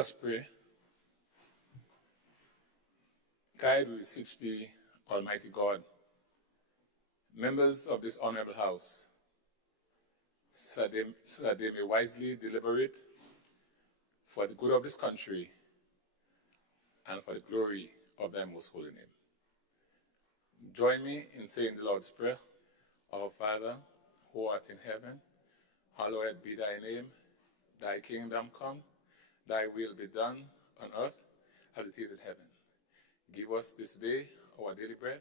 us pray. Guide, we beseech thee, Almighty God, members of this honorable house, so that they may wisely deliberate for the good of this country and for the glory of thy most holy name. Join me in saying the Lord's Prayer. Our Father, who art in heaven, hallowed be thy name. Thy kingdom come, thy will be done on earth as it is in heaven. Give us this day our daily bread,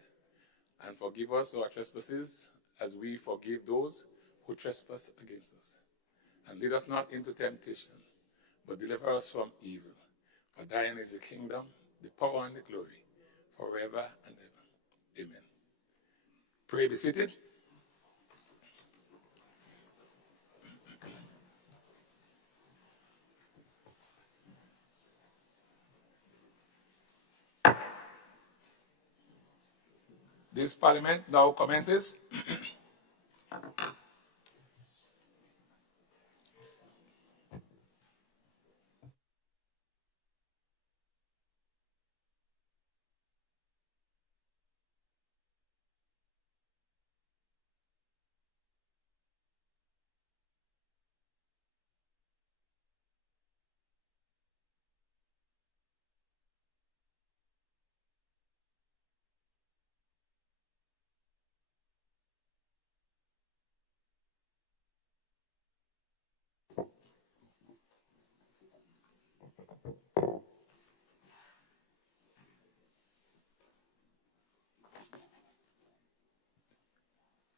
and forgive us our trespasses as we forgive those who trespass against us. And lead us not into temptation, but deliver us from evil. For thine is the kingdom, the power, and the glory, forever and ever. Amen. Pray, be seated. This parliament now commences.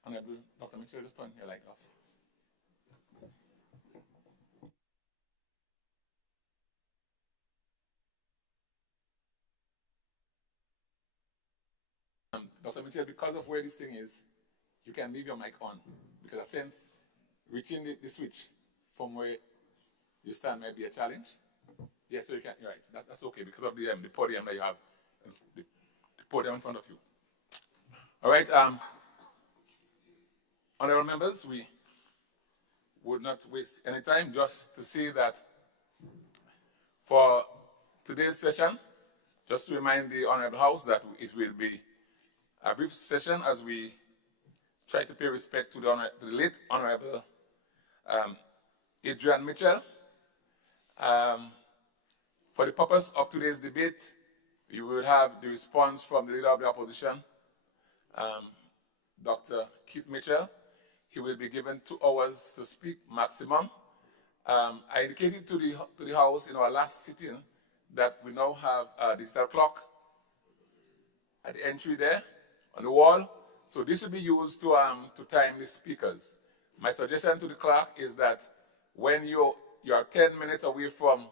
Honorable Dr. Mitchell, just turn your light off. Dr. Mitchell, because of where this thing is, you can leave your mic on, because I sense reaching the switch from where you stand might be a challenge. Yes, so you can. You're right. That's okay because of the podium that you have, the podium in front of you. All right. Honorable members, we would not waste any time, just to say that for today's session, just to remind the Honorable House that it will be a brief session as we try to pay respect to the late Honorable Adrian Mitchell. For the purpose of today's debate, we will have the response from the Leader of the Opposition, Dr. Keith Mitchell. He will be given 2 hours to speak maximum. I indicated to the House in our last sitting that we now have a digital clock at the entry there on the wall. So this will be used to time the speakers. My suggestion to the clerk is that when you are 10 minutes away from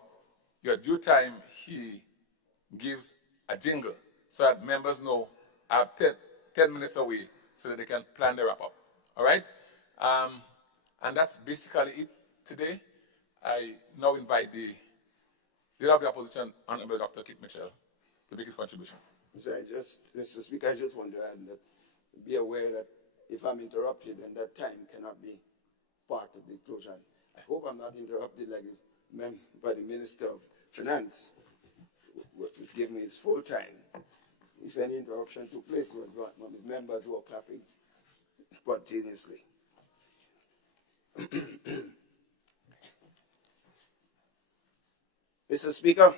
your due time, he gives a jingle so that members know I'm 10 minutes away so that they can plan the wrap up. All right? And that's basically it today. I now invite the Leader of the Opposition, Honorable Dr. Keith Mitchell, to make his contribution. So Mr. Speaker, I just want to add that be aware that if I'm interrupted, then that time cannot be part of the closure. I hope I'm not interrupted like by the Minister of Finance, who's giving me his full time. If any interruption took place, it was one of his members who were clapping spontaneously. Mr. Speaker,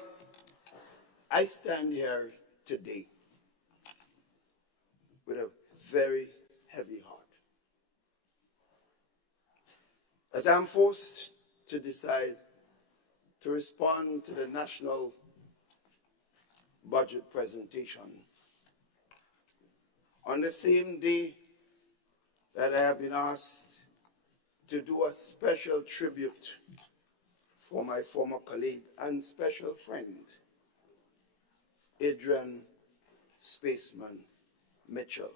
I stand here today with a very heavy heart, as I'm forced to decide to respond to the national budget presentation on the same day that I have been asked to do a special tribute for my former colleague and special friend, Adrian Spaceman Mitchell.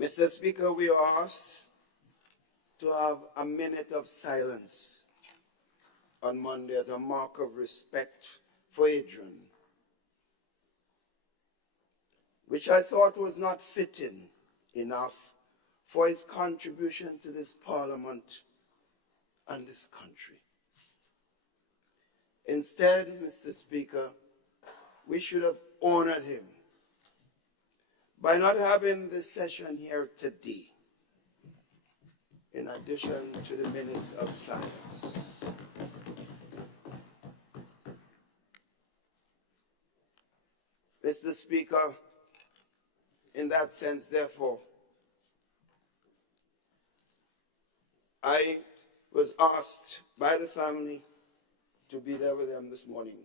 Mr. Speaker, we are asked to have a minute of silence on Monday as a mark of respect for Adrian, which I thought was not fitting enough for his contribution to this Parliament and this country. Instead, Mr. Speaker, we should have honored him by not having this session here today, in addition to the minutes of silence. Mr. Speaker, in that sense, therefore, I was asked by the family to be there with them this morning,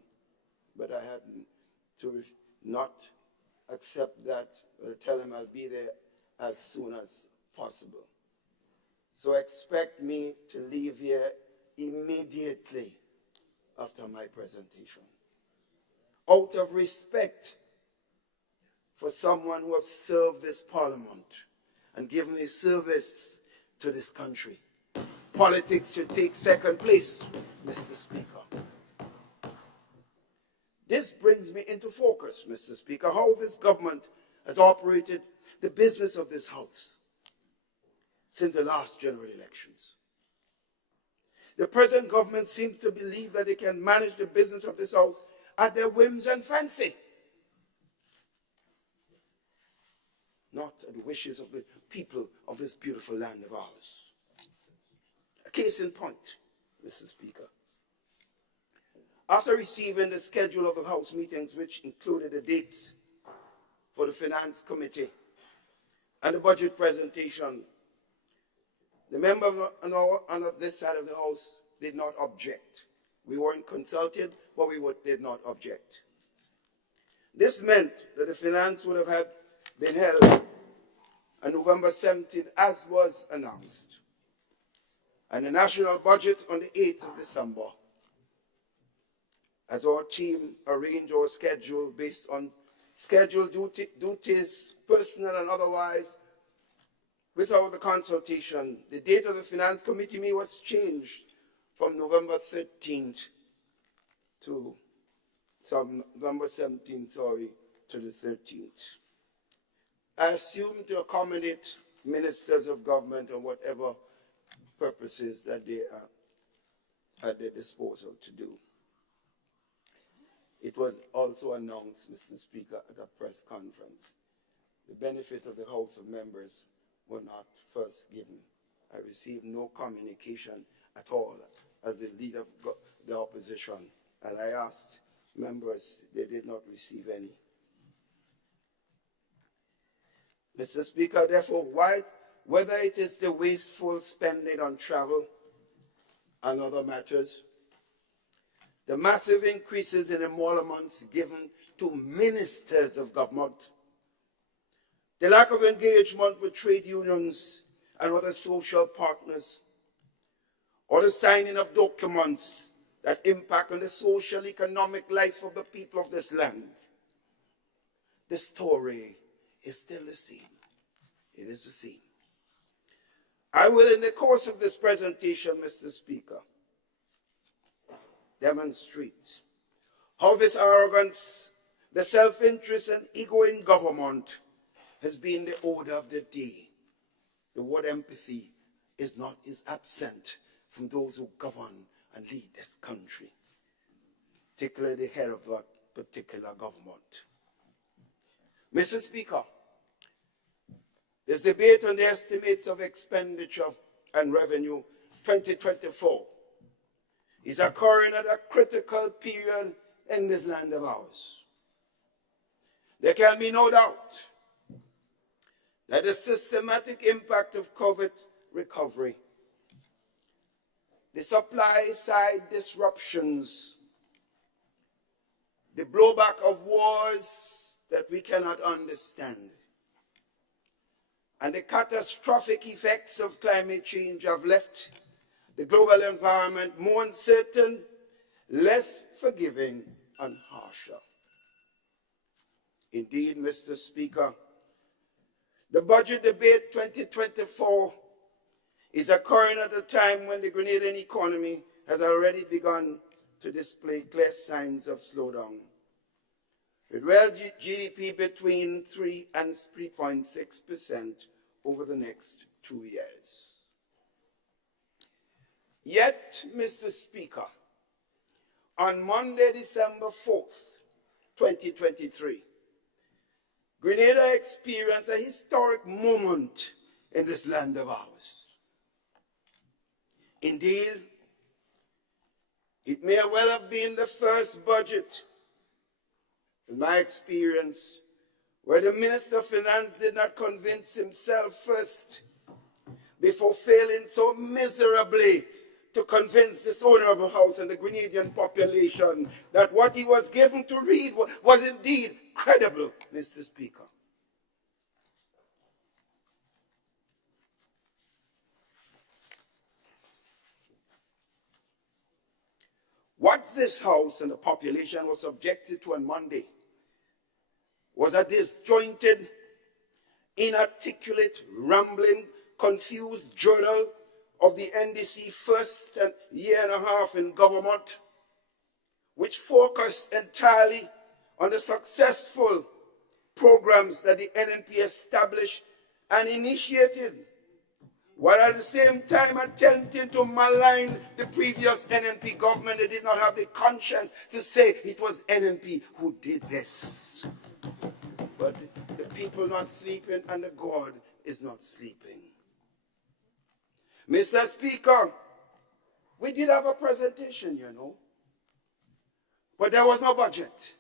but I had to not accept that, but tell them I'll be there as soon as possible. So expect me to leave here immediately after my presentation, out of respect for someone who has served this parliament and given a service to this country. Politics should take second place, Mr. Speaker. This brings me into focus, Mr. Speaker, how this government has operated the business of this House since the last general elections. The present government seems to believe that they can manage the business of this House at their whims and fancy, not at the wishes of the people of this beautiful land of ours. A case in point, Mr. Speaker. After receiving the schedule of the House meetings, which included the dates for the Finance Committee and the budget presentation, the members on this side of the House did not object. We weren't consulted, but we did not object. This meant that the finance would have been held on November 17th, as was announced, and the national budget on the 8th of December, as our team arranged our schedule based on scheduled duties, personal and otherwise, without the consultation. The date of the Finance Committee meeting was changed from November 13th to November 17th, to the 13th. I assume to accommodate ministers of government or whatever purposes that they are at their disposal to do. It was also announced, Mr. Speaker, at a press conference. The benefit of the House of Members were not first given. I received no communication at all as the leader of the opposition, and I asked members, they did not receive any. Mr. Speaker, therefore, whether it is the wasteful spending on travel and other matters, the massive increases in emoluments given to ministers of government, the lack of engagement with trade unions and other social partners, or the signing of documents that impact on the social economic life of the people of this land, the story is still the same. It is the same. I will, in the course of this presentation, Mr. Speaker, demonstrate how this arrogance, the self-interest and ego in government has been the order of the day. The word empathy is absent from those who govern and lead this country, particularly the head of that particular government. Mr. Speaker, this debate on the estimates of expenditure and revenue 2024 is occurring at a critical period in this land of ours. There can be no doubt that the systematic impact of COVID recovery, the supply side disruptions, the blowback of wars that we cannot understand, and the catastrophic effects of climate change have left the global environment more uncertain, less forgiving, and harsher. Indeed, Mr. Speaker, the budget debate 2024 is occurring at a time when the Grenadian economy has already begun to display clear signs of slowdown, with real GDP between 3 and 3.6% over the next 2 years. Yet, Mr. Speaker, On Monday, December 4th, 2023, Grenada experienced a historic moment in this land of ours. Indeed, it may well have been the first budget, in my experience, where the Minister of Finance did not convince himself first before failing so miserably to convince this honorable house and the Grenadian population that what he was given to read was indeed credible, Mr. Speaker. What this house and the population was subjected to on Monday was a disjointed, inarticulate, rambling, confused journal of the NDC first year and a half in government, which focused entirely on the successful programs that the NNP established and initiated, while at the same time attempting to malign the previous NNP government. They did not have the conscience to say it was NNP who did this. But the people not sleeping and the God is not sleeping. Mr. Speaker, we did have a presentation, you know, but there was no budget.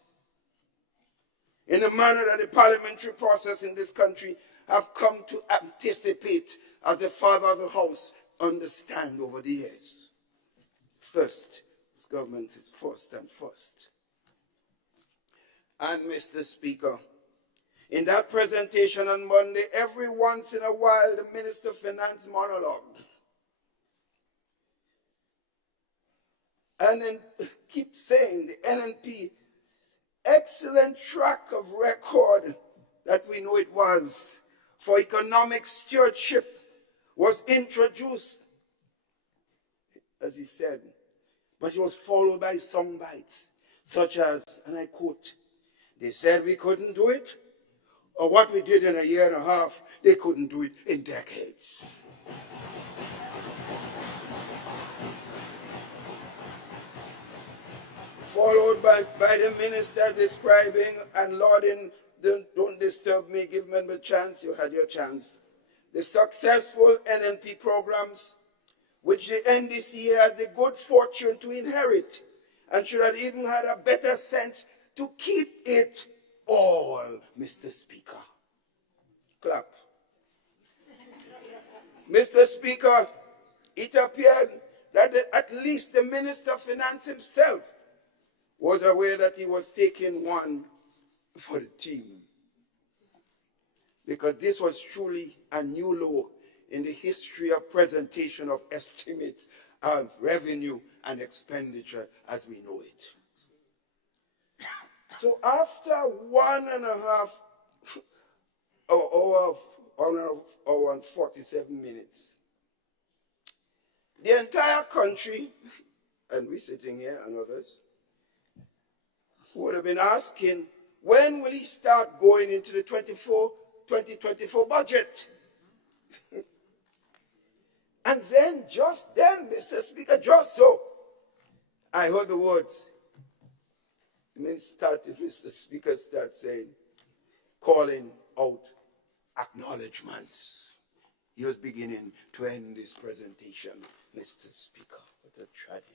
In the manner that the parliamentary process in this country have come to anticipate as the father of the house understand over the years. First, this government is first and first. And Mr. Speaker, in that presentation on Monday, every once in a while, the Minister of Finance monologue. And then keep saying the NNP excellent track of record that we know it was for economic stewardship was introduced, as he said, but it was followed by some bites, such as, and I quote, they said we couldn't do it, or what we did in a year and a half, they couldn't do it in decades. Followed by the minister describing and lauding, don't disturb me, give me a chance, you had your chance. The successful NNP programs, which the NDC has the good fortune to inherit, and should have even had a better sense to keep it all, Mr. Speaker. Clap. Mr. Speaker, it appeared that at least the Minister of Finance himself was aware that he was taking one for the team. Because this was truly a new low in the history of presentation of estimates of revenue and expenditure as we know it. So after 1.5 hour and 47 minutes, the entire country, and we sitting here and others, would have been asking, when will he start going into the 2024 budget? And then, just then, Mr. Speaker, just so, I heard the words. Mr. Speaker started saying, calling out acknowledgements. He was beginning to end this presentation, Mr. Speaker. What a tragedy.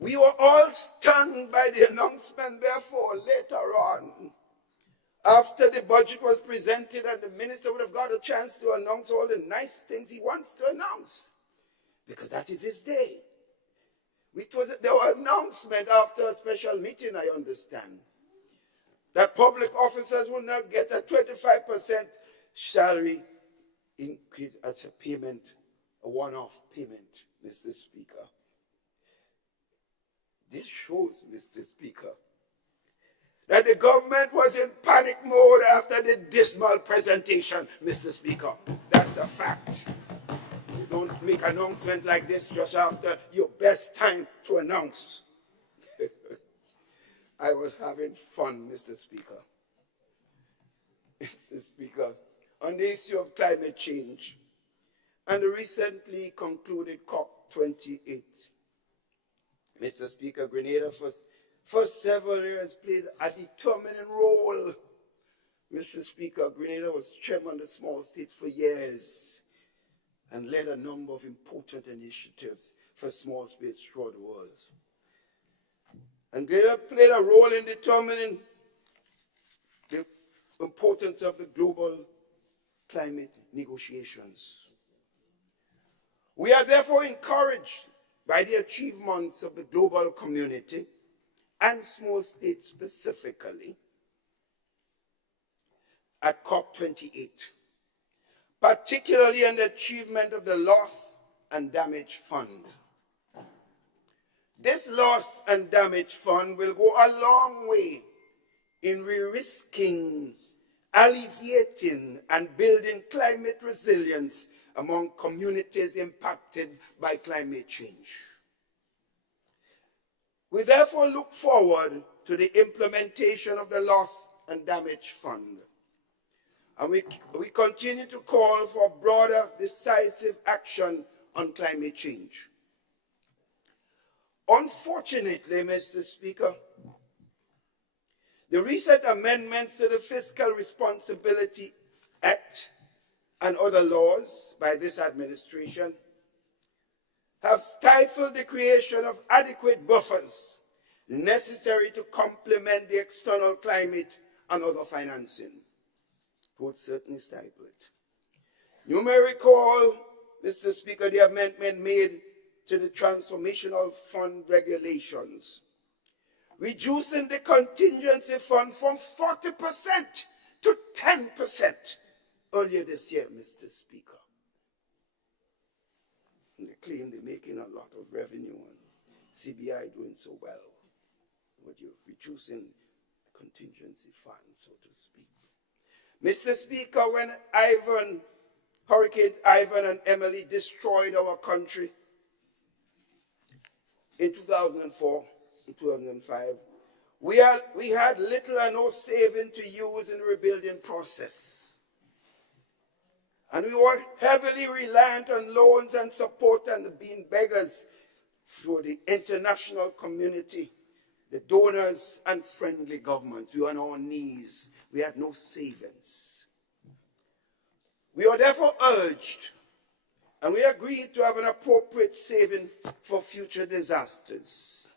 We were all stunned by the announcement, therefore, later on, after the budget was presented and the minister would have got a chance to announce all the nice things he wants to announce, because that is his day. There was an announcement after a special meeting, I understand, that public officers will now get a 25% salary increase as a payment, a one-off payment, Mr. Speaker. This shows, Mr. Speaker, that the government was in panic mode after the dismal presentation, Mr. Speaker. That's a fact. You don't make an announcement like this just after your best time to announce. I was having fun, Mr. Speaker. Mr. Speaker, on the issue of climate change and the recently concluded COP28, Mr. Speaker, Grenada for several years played a determining role. Mr. Speaker, Grenada was chairman of the small state for years and led a number of important initiatives for small states throughout the world. And Grenada played a role in determining the importance of the global climate negotiations. We are therefore encouraged by the achievements of the global community and small states specifically at COP28, particularly in the achievement of the Loss and Damage Fund. This Loss and Damage Fund will go a long way in re-risking, alleviating, and building climate resilience among communities impacted by climate change. We therefore look forward to the implementation of the Loss and Damage Fund. And we continue to call for broader, decisive action on climate change. Unfortunately, Mr. Speaker, the recent amendments to the Fiscal Responsibility Act and other laws by this administration have stifled the creation of adequate buffers necessary to complement the external climate and other financing. Would certainly stifle it. You may recall, Mr. Speaker, the amendment made to the Transformational Fund regulations, reducing the contingency fund from 40% to 10% earlier this year, Mr. Speaker. And they claim they're making a lot of revenue and CBI doing so well. But you're reducing the contingency fund, so to speak. Mr. Speaker, when Hurricanes Ivan and Emily destroyed our country in 2004 and 2005, we had little or no saving to use in the rebuilding process. And we were heavily reliant on loans and support and being beggars for the international community, the donors and friendly governments. We were on our knees. We had no savings. We are therefore urged, and we agreed to have an appropriate saving for future disasters.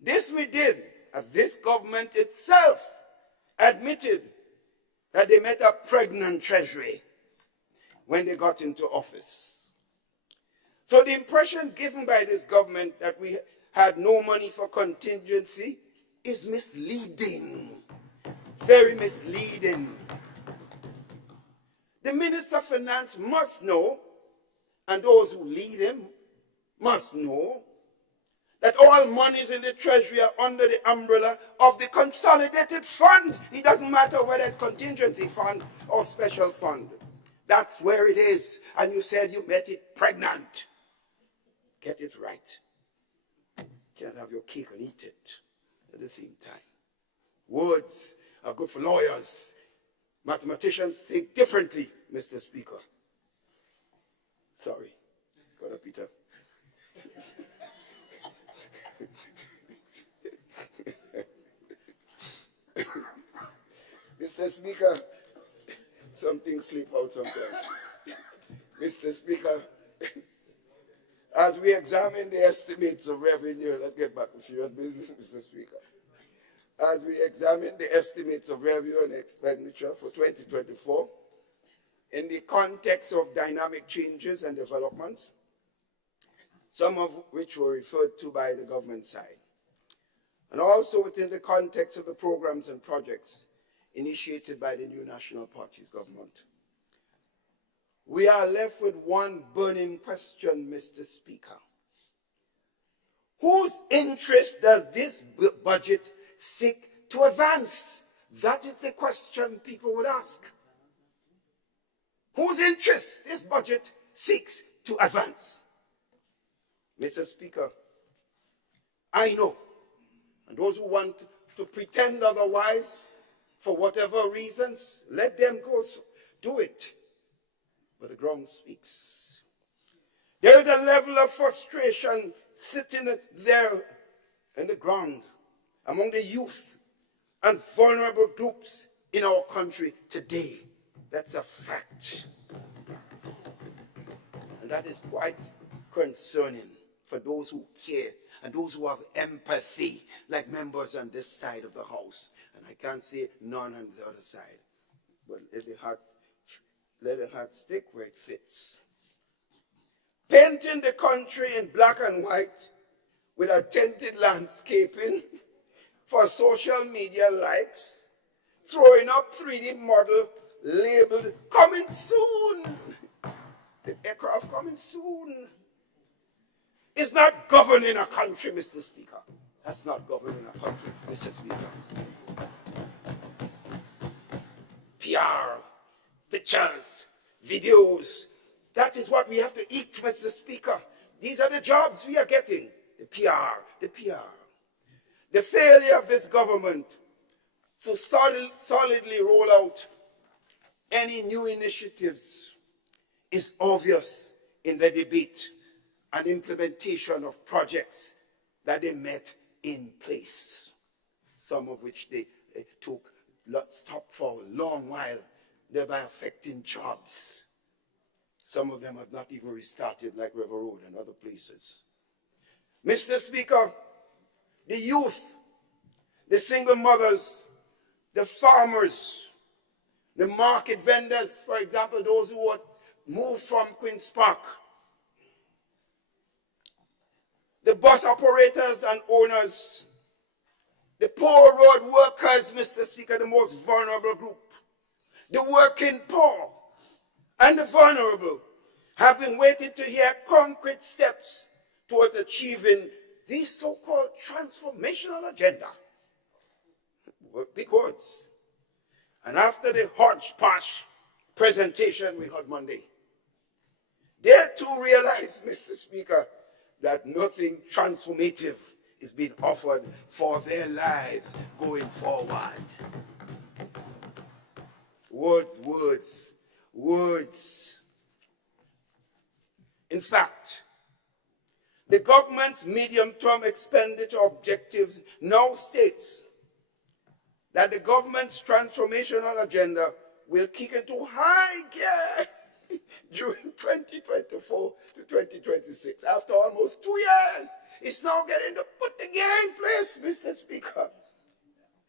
This we did, as this government itself admitted that they met a pregnant treasury when they got into office. So the impression given by this government that we had no money for contingency is misleading, very misleading. The Minister of Finance must know, and those who lead him must know, that all monies in the Treasury are under the umbrella of the consolidated fund. It doesn't matter whether it's contingency fund or special fund. That's where it is. And you said you met it pregnant. Get it right. You can't have your cake and eat it at the same time. Words are good for lawyers. Mathematicians think differently, Mr. Speaker. Sorry. Brother Peter. Mr. Speaker, some things slip out sometimes. Mr. Speaker, as we examine the estimates of revenue, let's get back to serious business, Mr. Speaker. As we examine the estimates of revenue and expenditure for 2024, in the context of dynamic changes and developments, some of which were referred to by the government side, and also within the context of the programs and projects initiated by the new National Party's government. We are left with one burning question, Mr. Speaker. Whose interest does this budget seek to advance? That is the question people would ask. Whose interest this budget seeks to advance? Mr. Speaker, I know, and those who want to pretend otherwise, for whatever reasons, let them go do it. But the ground speaks. There is a level of frustration sitting there in the ground among the youth and vulnerable groups in our country today. That's a fact. And that is quite concerning for those who care and those who have empathy, like members on this side of the House. And I can't say none on the other side. But let the heart stick where it fits. Painting the country in black and white with a tinted landscaping for social media likes, throwing up 3D model labeled coming soon. The aircraft coming soon. It's not governing a country, Mr. Speaker. That's not governing a country, Mr. Speaker. PR, pictures, videos. That is what we have to eat, Mr. Speaker. These are the jobs we are getting. The PR, the PR. The failure of this government to solidly roll out any new initiatives is obvious in the debate and implementation of projects that they met in place, some of which they stopped for a long while, thereby affecting jobs. Some of them have not even restarted, like River Road and other places. Mr. Speaker, the youth, the single mothers, the farmers, the market vendors, for example, those who were moved from Queen's Park, the bus operators and owners, the poor road workers, Mr. Speaker, the most vulnerable group, the working poor and the vulnerable, having waited to hear concrete steps towards achieving the so-called transformational agenda. Big words. And after the hodgepodge presentation we had Monday, they too realized, Mr. Speaker, that nothing transformative is being offered for their lives going forward. Words, words, words. In fact, the government's medium-term expenditure objectives now states that the government's transformational agenda will kick into high gear during 2024 to 2026. After almost 2 years, it's now getting to put the gear in place, Mr. Speaker.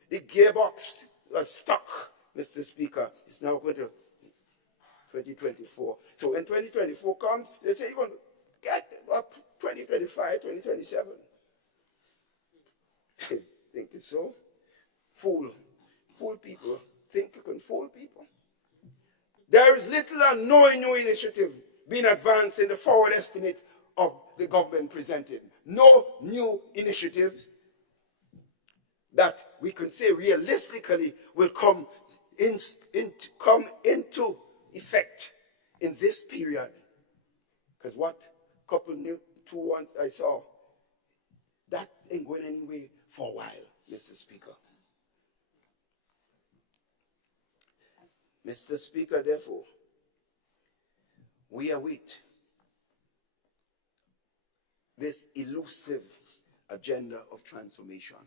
The gearbox was stuck, Mr. Speaker. It's now going to 2024. So when 2024 comes, they say you're going to get up 2025, 2027. Think it's so? Fool people. Think you can fool people? There is little or no new initiative being advanced in the forward estimate of the government presented. No new initiatives that we can say realistically will come into effect in this period. Because what couple new two ones I saw, that ain't going anywhere for a while, Mr. Speaker. Mr. Speaker, therefore, we await this elusive agenda of transformation.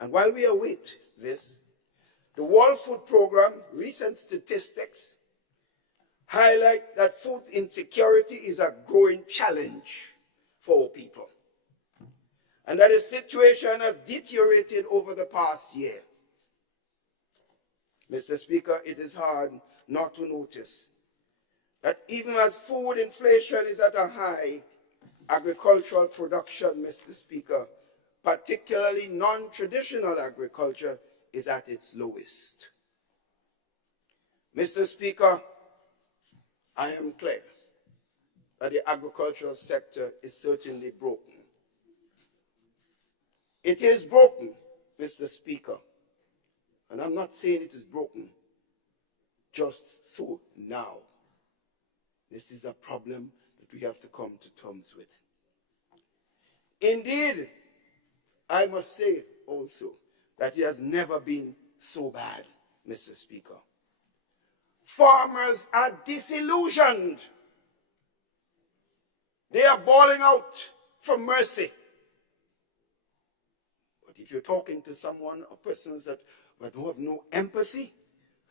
And while we await this, the World Food Programme recent statistics highlight that food insecurity is a growing challenge for our people, and that the situation has deteriorated over the past year. Mr. Speaker, it is hard not to notice that even as food inflation is at a high, agricultural production, Mr. Speaker, particularly non-traditional agriculture, is at its lowest. Mr. Speaker, I am clear that the agricultural sector is certainly broken. It is broken, Mr. Speaker, and I'm not saying it is broken just so now. This is a problem that we have to come to terms with. Indeed, I must say also that it has never been so bad, Mr. Speaker. Farmers are disillusioned. They are bawling out for mercy. But if you're talking to someone or persons that who have no empathy,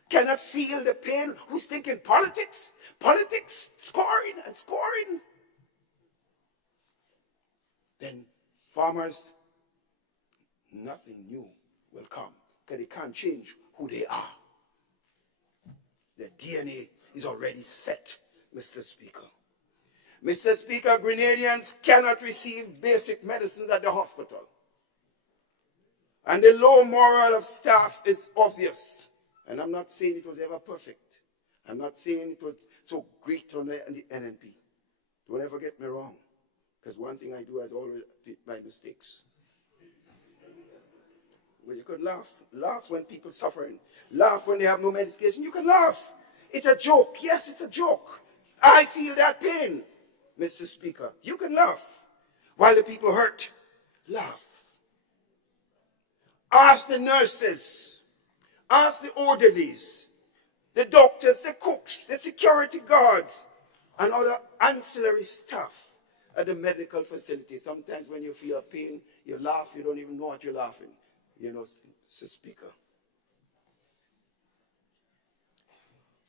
cannot feel the pain, who's thinking politics, scoring and scoring, then farmers, nothing new will come, because they can't change who they are. Their DNA is already set, Mr. Speaker. Mr. Speaker, Grenadians cannot receive basic medicines at the hospital. And the low morale of staff is obvious. And I'm not saying it was ever perfect. I'm not saying it was so great on the NNP. Don't ever get me wrong. Because one thing I do is always admit my mistakes. Well, you could laugh. Laugh when people are suffering. Laugh when they have no medication. You can laugh. It's a joke. Yes, it's a joke. I feel that pain, Mr. Speaker. You can laugh. While the people hurt, laugh. Ask the nurses, ask the orderlies, the doctors, the cooks, the security guards, and other ancillary staff at the medical facility. Sometimes when you feel pain, you laugh, you don't even know what you're laughing. You know, Mr. Speaker.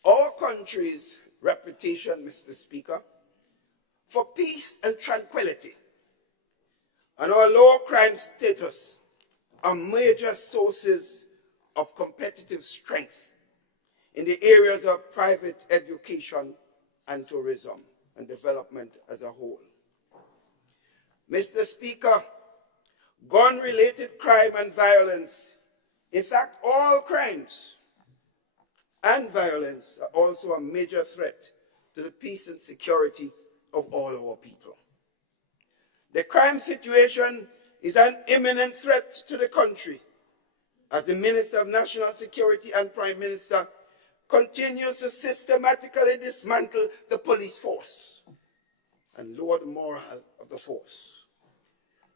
Our country's reputation, Mr. Speaker, for peace and tranquility, and our low crime status are major sources of competitive strength in the areas of private education and tourism and development as a whole. Mr. Speaker, gun-related crime and violence, in fact, all crimes and violence are also a major threat to the peace and security of all our people. The crime situation is an imminent threat to the country as the Minister of National Security and Prime Minister continues to systematically dismantle the police force and lower the morale of the force.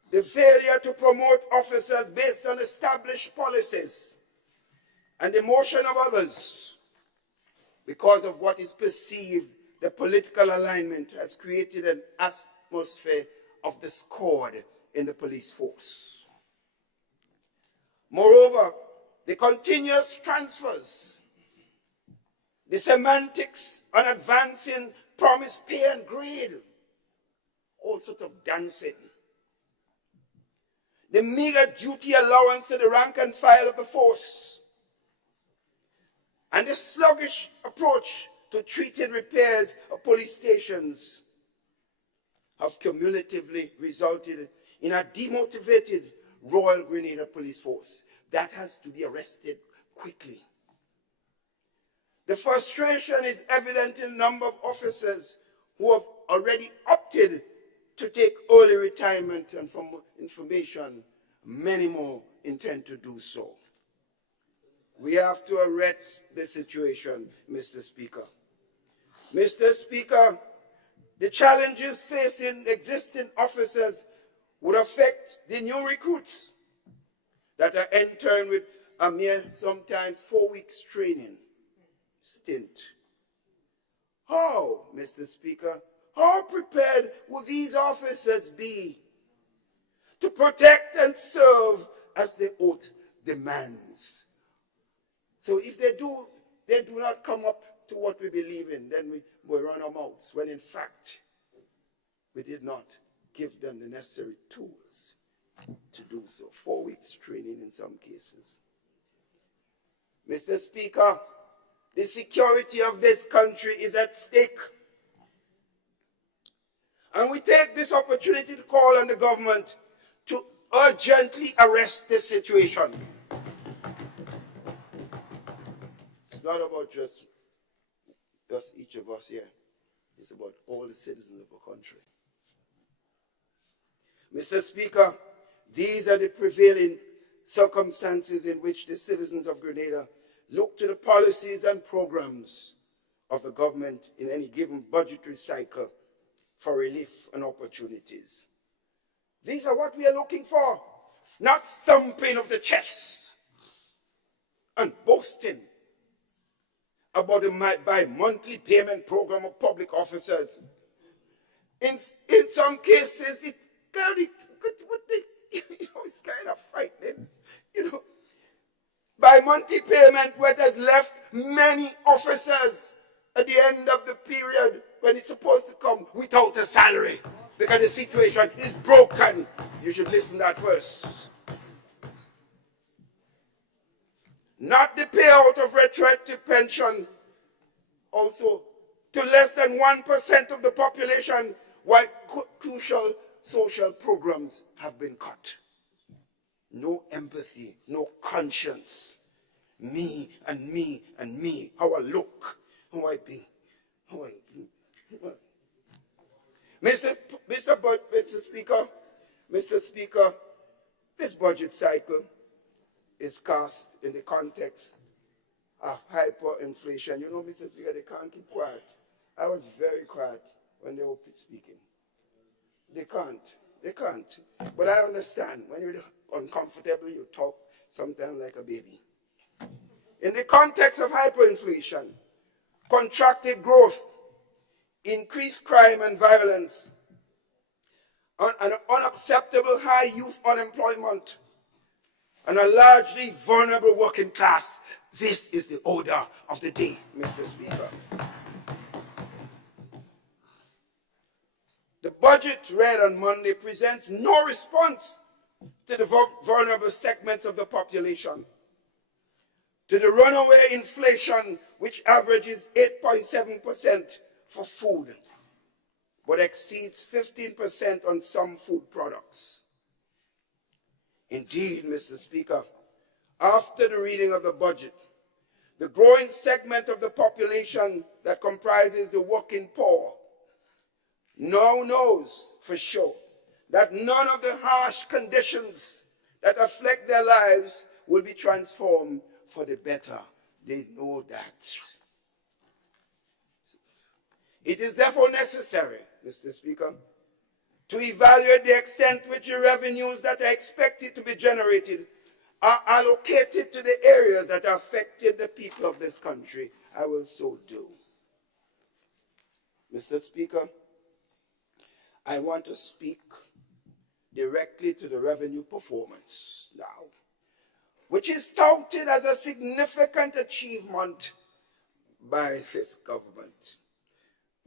The failure to promote officers based on established policies and the motion of others because of what is perceived the political alignment has created an atmosphere of discord in the police force. Moreover, the continuous transfers, the semantics on advancing promise, pay, and grade, all sorts of dancing, the meager duty allowance to the rank and file of the force, and the sluggish approach to treating repairs of police stations have cumulatively resulted in a demotivated Royal Grenada Police Force that has to be arrested quickly. The frustration is evident in a number of officers who have already opted to take early retirement, and from information, many more intend to do so. We have to arrest the situation, Mr. Speaker. Mr. Speaker, the challenges facing existing officers would affect the new recruits that are entering with a mere sometimes 4 weeks training stint. How, Mr. Speaker, how prepared will these officers be to protect and serve as the oath demands? So if they do not come up to what we believe in, then we run our mouths, when in fact, we did not give them the necessary tools to do so. 4 weeks training in some cases. Mr. Speaker, the security of this country is at stake. And we take this opportunity to call on the government to urgently arrest this situation. It's not about just each of us here. It's about all the citizens of our country. Mr. Speaker, these are the prevailing circumstances in which the citizens of Grenada look to the policies and programs of the government in any given budgetary cycle for relief and opportunities. These are what we are looking for, not thumping of the chest and boasting about the bi-monthly payment program of public officers In some cases, it kind of, it's kind of frightening, Bi-monthly payment, what has left many officers at the end of the period when it's supposed to come without a salary because the situation is broken. You should listen to that first. Not the payout of retroactive pension, also to less than 1% of the population, while crucial social programs have been cut. No empathy, no conscience. Me and me and me. How I look, how I be, how I be. Mr. Speaker, this budget cycle is cast in the context of hyperinflation. Mr. Speaker, they can't keep quiet. I was very quiet when they were speaking. They can't. But I understand. When you're uncomfortable, you talk sometimes like a baby. In the context of hyperinflation, contracted growth, increased crime and violence, an unacceptable high youth unemployment, and a largely vulnerable working class, this is the order of the day, Mr. Speaker. The budget read on Monday presents no response to the vulnerable segments of the population, to the runaway inflation, which averages 8.7% for food, but exceeds 15% on some food products. Indeed, Mr. Speaker, after the reading of the budget, the growing segment of the population that comprises the working poor now knows for sure that none of the harsh conditions that afflict their lives will be transformed for the better. They know that. It is therefore necessary, Mr. Speaker, to evaluate the extent to which the revenues that are expected to be generated are allocated to the areas that are affecting the people of this country. I will so do. Mr. Speaker, I want to speak directly to the revenue performance now, which is touted as a significant achievement by this government.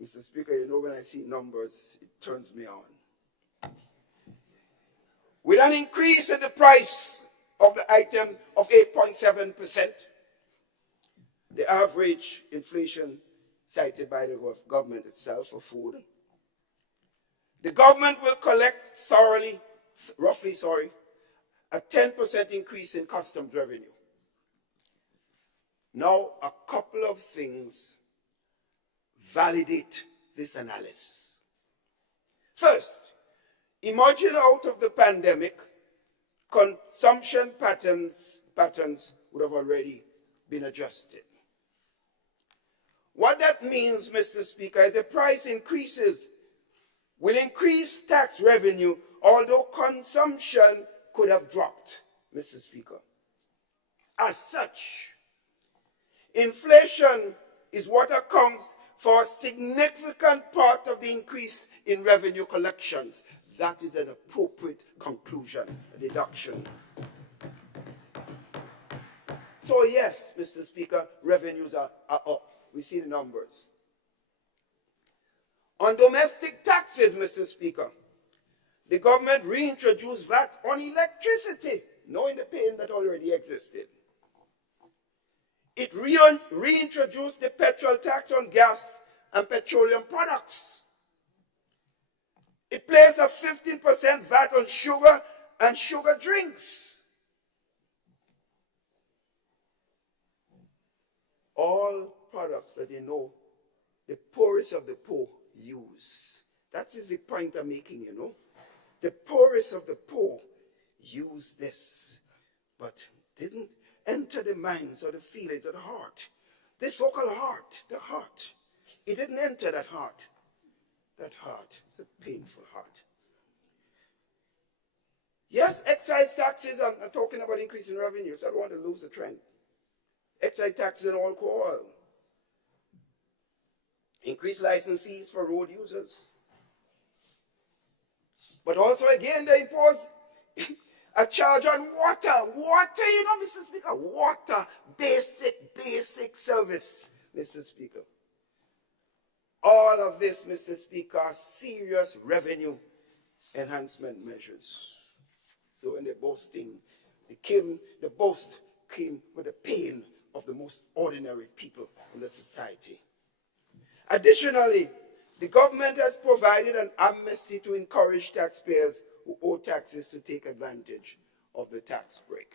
Mr. Speaker, when I see numbers, it turns me on. With an increase in the price of the item of 8.7%, the average inflation cited by the government itself for food, the government will collect roughly, a 10% increase in customs revenue. Now, a couple of things validate this analysis. First, emerging out of the pandemic, consumption patterns would have already been adjusted. What that means, Mr. Speaker, is the price increases will increase tax revenue, although consumption could have dropped, Mr. Speaker. As such, inflation is what accounts for a significant part of the increase in revenue collections. That is an appropriate conclusion, a deduction. So yes, Mr. Speaker, revenues are up. We see the numbers. On domestic taxes, Mr. Speaker, the government reintroduced VAT on electricity, knowing the pain that already existed. It reintroduced the petrol tax on gas and petroleum products. It placed a 15% VAT on sugar and sugar drinks. All products that the poorest of the poor use. That is the point I'm making, The poorest of the poor use this, but didn't enter the minds or the feelings of the heart. The so-called heart, the heart. It didn't enter that heart. That heart. It's a painful heart. Yes, excise taxes, I'm talking about increasing revenues. I don't want to lose the trend. Excise taxes on alcohol. Increased license fees for road users. But also again, they impose a charge on water. Water, Mr. Speaker, water, basic service, Mr. Speaker. All of this, Mr. Speaker, are serious revenue enhancement measures. So when they're boasting, the boast came with the pain of the most ordinary people in the society. Additionally, the government has provided an amnesty to encourage taxpayers who owe taxes to take advantage of the tax break.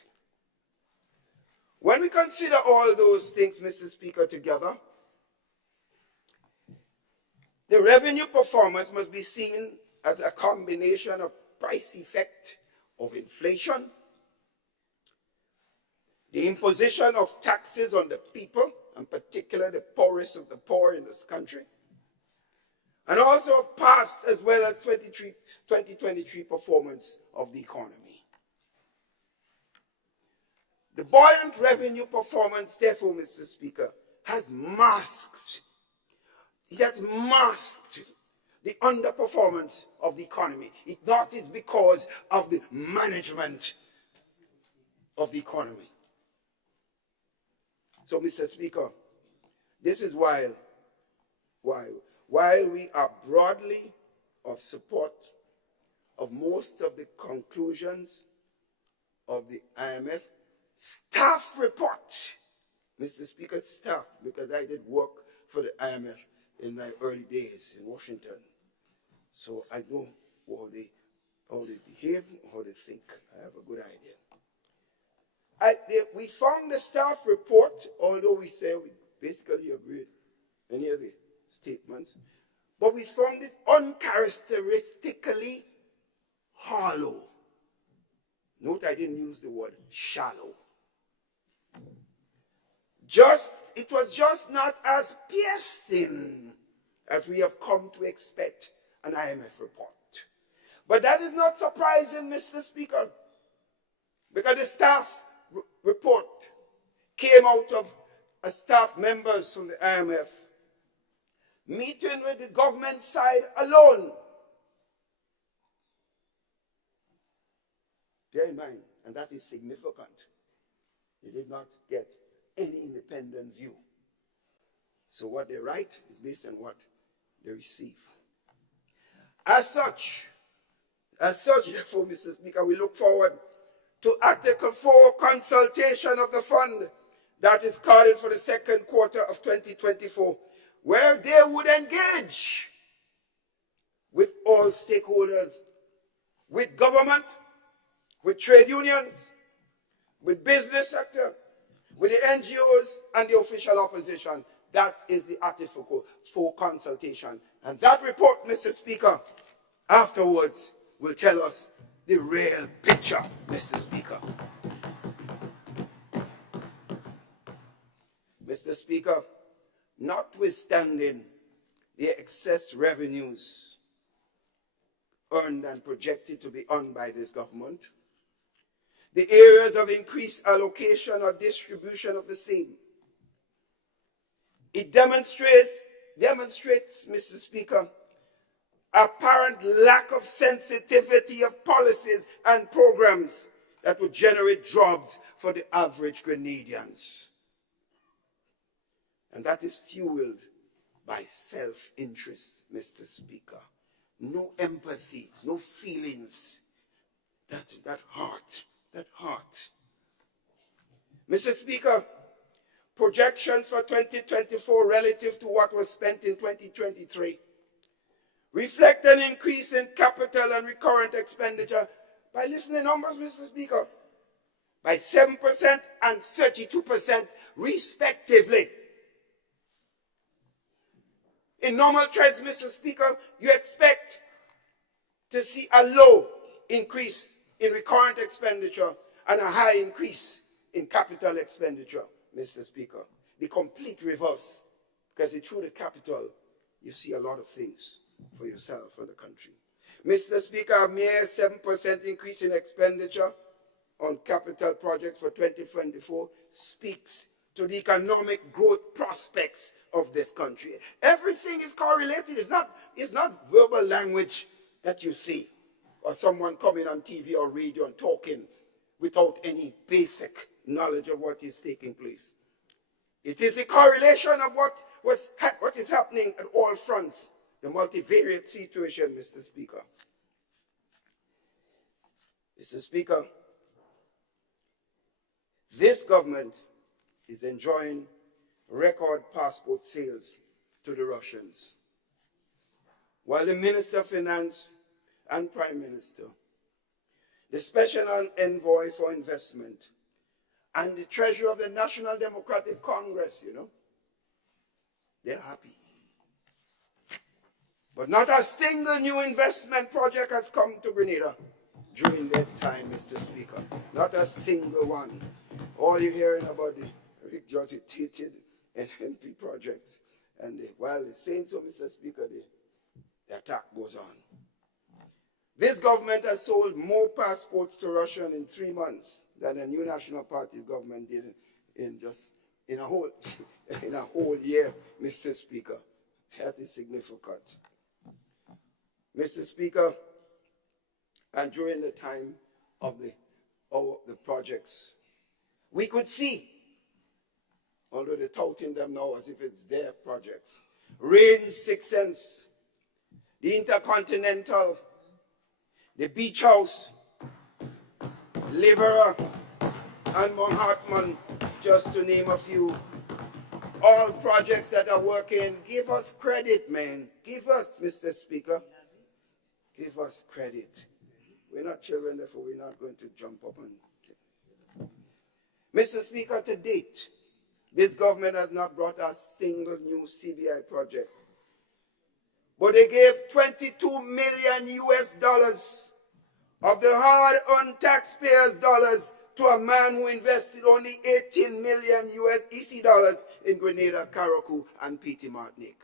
When we consider all those things, Mr. Speaker, together, the revenue performance must be seen as a combination of price effect of inflation, the imposition of taxes on the people, and particularly the poorest of the poor in this country, and also of past as well as 2023 performance of the economy. The buoyant revenue performance, therefore, Mr. Speaker, has masked the underperformance of the economy. That is because of the management of the economy. So, Mr. Speaker, this is why we are broadly of support of most of the conclusions of the IMF staff report, Mr. Speaker, staff, because I did work for the IMF in my early days in Washington. So I know how they behave, how they think. I have a good idea. We found the staff report, although we say we basically agreed with any of the statements, but we found it uncharacteristically hollow. Note I didn't use the word shallow. It was just not as piercing as we have come to expect an IMF report. But that is not surprising, Mr. Speaker, because the staff report came out of staff members from the IMF meeting with the government side alone. Bear in mind, and that is significant, they did not get any independent view. So what they write is based on what they receive. As such, therefore, Mr. Speaker, we look forward to Article 4 consultation of the fund that is carded for the second quarter of 2024, where they would engage with all stakeholders, with government, with trade unions, with business sector, with the NGOs and the official opposition. That is the Article 4 consultation. And that report, Mr. Speaker, afterwards will tell us the real picture, Mr. Speaker. Mr. Speaker, notwithstanding the excess revenues earned and projected to be earned by this government, the areas of increased allocation or distribution of the same, it demonstrates, Mr. Speaker, apparent lack of sensitivity of policies and programs that would generate jobs for the average Grenadians. And that is fueled by self-interest, Mr. Speaker. No empathy, no feelings, that heart. Mr. Speaker, projections for 2024 relative to what was spent in 2023 reflect an increase in capital and recurrent expenditure by, listen to the numbers, Mr. Speaker, by 7% and 32% respectively. In normal trends, Mr. Speaker, you expect to see a low increase in recurrent expenditure and a high increase in capital expenditure, Mr. Speaker. The complete reverse, because through the capital, you see a lot of things for yourself and the country. Mr. Speaker, a mere 7% increase in expenditure on capital projects for 2024 speaks to the economic growth prospects of this country. Everything is correlated. It's not verbal language that you see. or someone coming on TV or radio and talking without any basic knowledge of what is taking place. It is a correlation of what is happening at all fronts, the multivariate situation, Mr. Speaker. Mr. Speaker, this government is enjoying record passport sales to the Russians, while the Minister of Finance and Prime Minister, the Special Envoy for Investment, and the Treasurer of the National Democratic Congress, they're happy. But not a single new investment project has come to Grenada during that time, Mr. Speaker. Not a single one. All you're hearing about the regurgitated NNP projects. And while they're saying so, Mr. Speaker, the attack goes on. This government has sold more passports to Russia in 3 months than the New National Party government did in a whole year, Mr. Speaker. That is significant. Mr. Speaker, and during the time of the projects, we could see, although they're touting them now as if it's their projects, Range 6 Sense, the Intercontinental, the Beach House, Liverer, and Mount Hartman, just to name a few. All projects that are working, give us credit, man. Give us, Mr. Speaker. Give us credit. We're not children, therefore we're not going to jump up and... Mr. Speaker, to date, this government has not brought a single new CBI project. But they gave $22 million of the hard-earned taxpayers' dollars to a man who invested only 18 million EC dollars in Grenada, Carriacou, and Petite Martinique.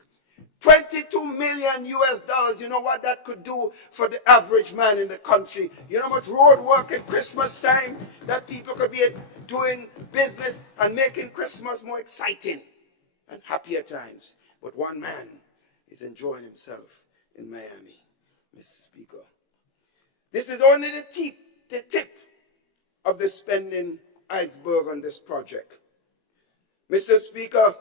$22 million. You know what that could do for the average man in the country? You know how much road work at Christmas time that people could be doing business and making Christmas more exciting and happier times. But one man is enjoying himself in Miami, Mr. Speaker. This is only the tip of the spending iceberg on this project. Mr. Speaker,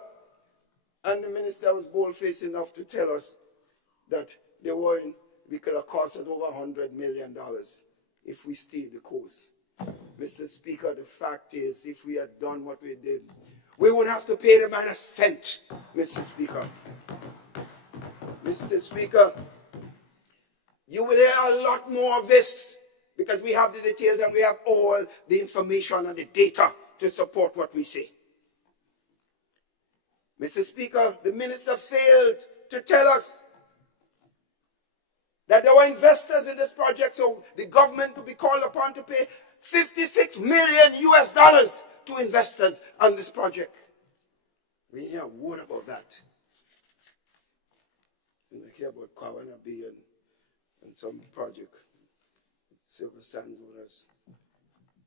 and the minister was bold-faced enough to tell us that we could have cost us over $100 million if we stayed the course. Mr. Speaker, the fact is, if we had done what we did, we would have to pay the man a cent, Mr. Speaker. Mr. Speaker, you will hear a lot more of this because we have the details and we have all the information and the data to support what we say. Mr. Speaker, the minister failed to tell us that there were investors in this project, so the government could be called upon to pay $56 million to investors on this project. We hear a word about that. And I hear about Kawana Bay and some project, Silver Sands owners.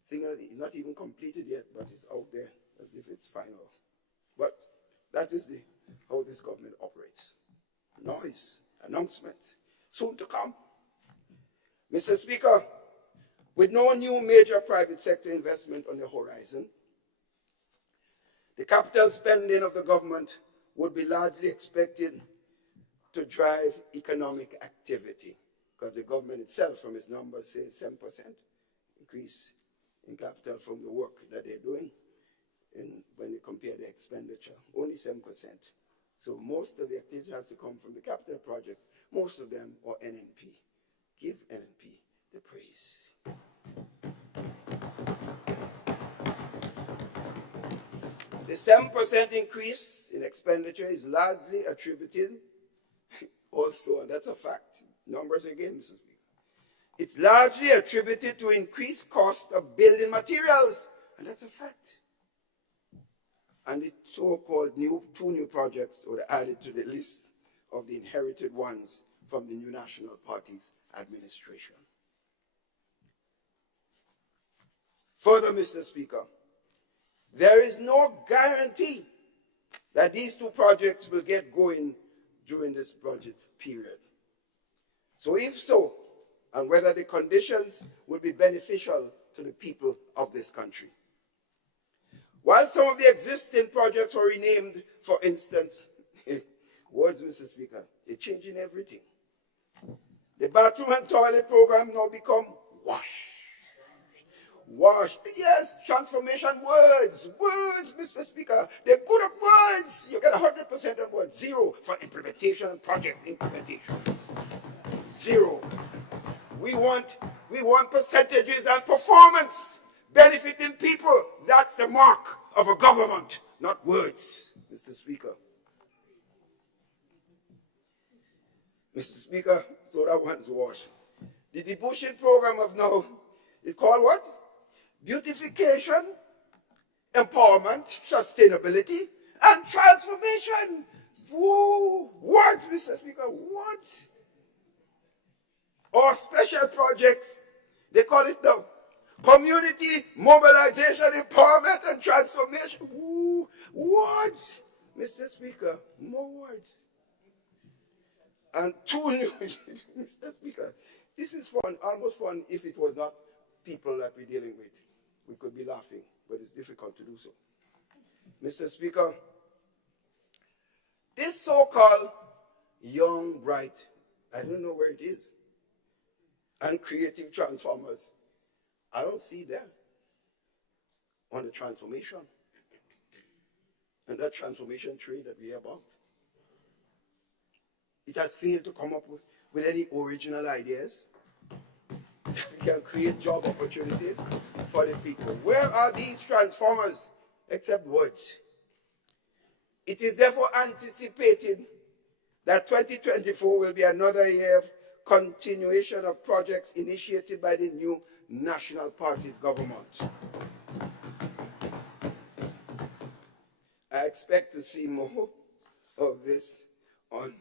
Thing is not even completed yet, but it's out there as if it's final. But that is how this government operates. Noise, announcement, soon to come. Mr. Speaker, with no new major private sector investment on the horizon, the capital spending of the government would be largely expected to drive economic activity, because the government itself, from its numbers, says 7% increase in capital from the work that they're doing. When you compare the expenditure, only 7%. So most of the activity has to come from the capital project, most of them are NNP. Give NNP the praise. The 7% increase in expenditure is largely attributed also, and that's a fact, numbers again, Mr. Speaker. It's largely attributed to increased cost of building materials, and that's a fact. And the so-called two new projects were added to the list of the inherited ones from the New National Party's administration. Further, Mr. Speaker, there is no guarantee that these two projects will get going during this budget period. So if so, and whether the conditions will be beneficial to the people of this country. While some of the existing projects were renamed, for instance, words, Mr. Speaker, they're changing everything. The bathroom and toilet program now become WASH. WASH, yes, transformation words, Mr. Speaker. They're good at words. You get 100% on words. 0 for implementation and project implementation. 0. We want percentages and performance benefiting people. That's the mark of a government, not words, Mr. Speaker. Mr. Speaker, so that one's WASH. The debushing program of now is called what? Beautification, empowerment, sustainability, and transformation. Whoa, words, Mr. Speaker, words. Or special projects, they call it now. Community mobilization, empowerment, and transformation. Woo, words, Mr. Speaker, more words. And 2 new, Mr. Speaker, this is fun, almost fun if it was not people that we're dealing with. We could be laughing, but it's difficult to do so. Mr. Speaker, this so-called young, bright, I don't know where it is, and creative transformers, I don't see them on the transformation. And that transformation tree that we have on. It has failed to come up with any original ideas that can create job opportunities for the people. Where are these transformers except words? It is therefore anticipated that 2024 will be another year of continuation of projects initiated by the new National Party's government. I expect to see more of this on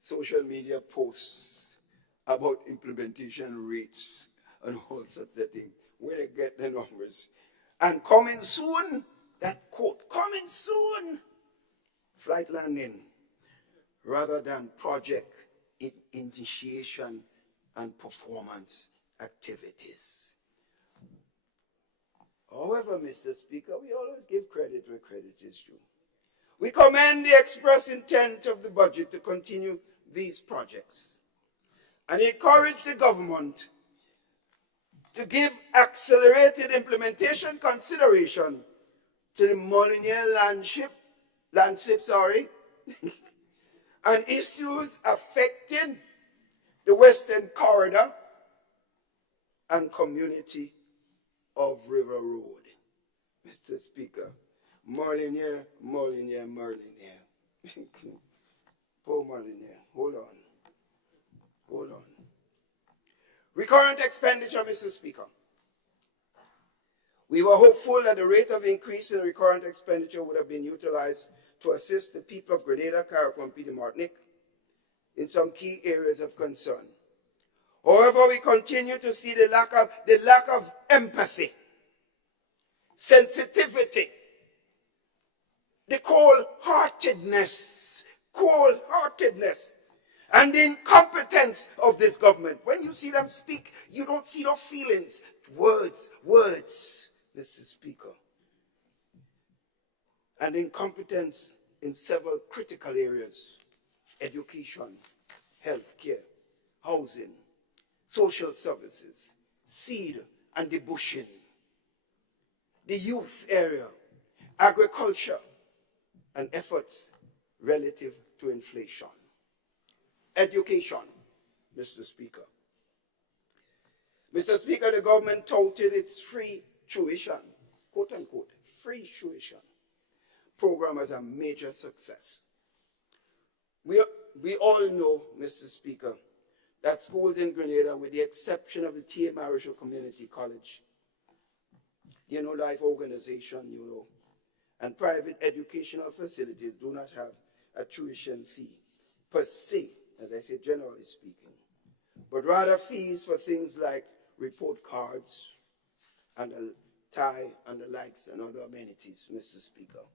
social media posts about implementation rates and all sorts of things, where they get the numbers. And coming soon, that quote, coming soon, flight landing, rather than project initiation and performance activities. However, Mr. Speaker, we always give credit where credit is due. We commend the express intent of the budget to continue these projects and encourage the government to give accelerated implementation consideration to the Molyneux Landslip, and issues affecting the Western Corridor and community of River Road. Mr. Speaker, Molyneux. Poor Molyneux, hold on. Recurrent expenditure, Mr. Speaker. We were hopeful that the rate of increase in recurrent expenditure would have been utilized to assist the people of Grenada, Carriacou, and Petite Martinique in some key areas of concern. However, we continue to see the lack of empathy, sensitivity, the cold-heartedness, and the incompetence of this government. When you see them speak, you don't see no feelings. Words, Mr. Speaker. And incompetence in several critical areas: education, healthcare, housing, social services, seed and debushing, the youth area, agriculture, and efforts relative to inflation. Education, Mr. Speaker. Mr. Speaker, the government touted its free tuition, quote unquote, free tuition program as a major success. We all know, Mr. Speaker, that schools in Grenada, with the exception of the T.A. Marischal Community College, Life Organization, and private educational facilities do not have a tuition fee per se, as I say, generally speaking, but rather fees for things like report cards and a tie and the likes and other amenities, Mr. Speaker.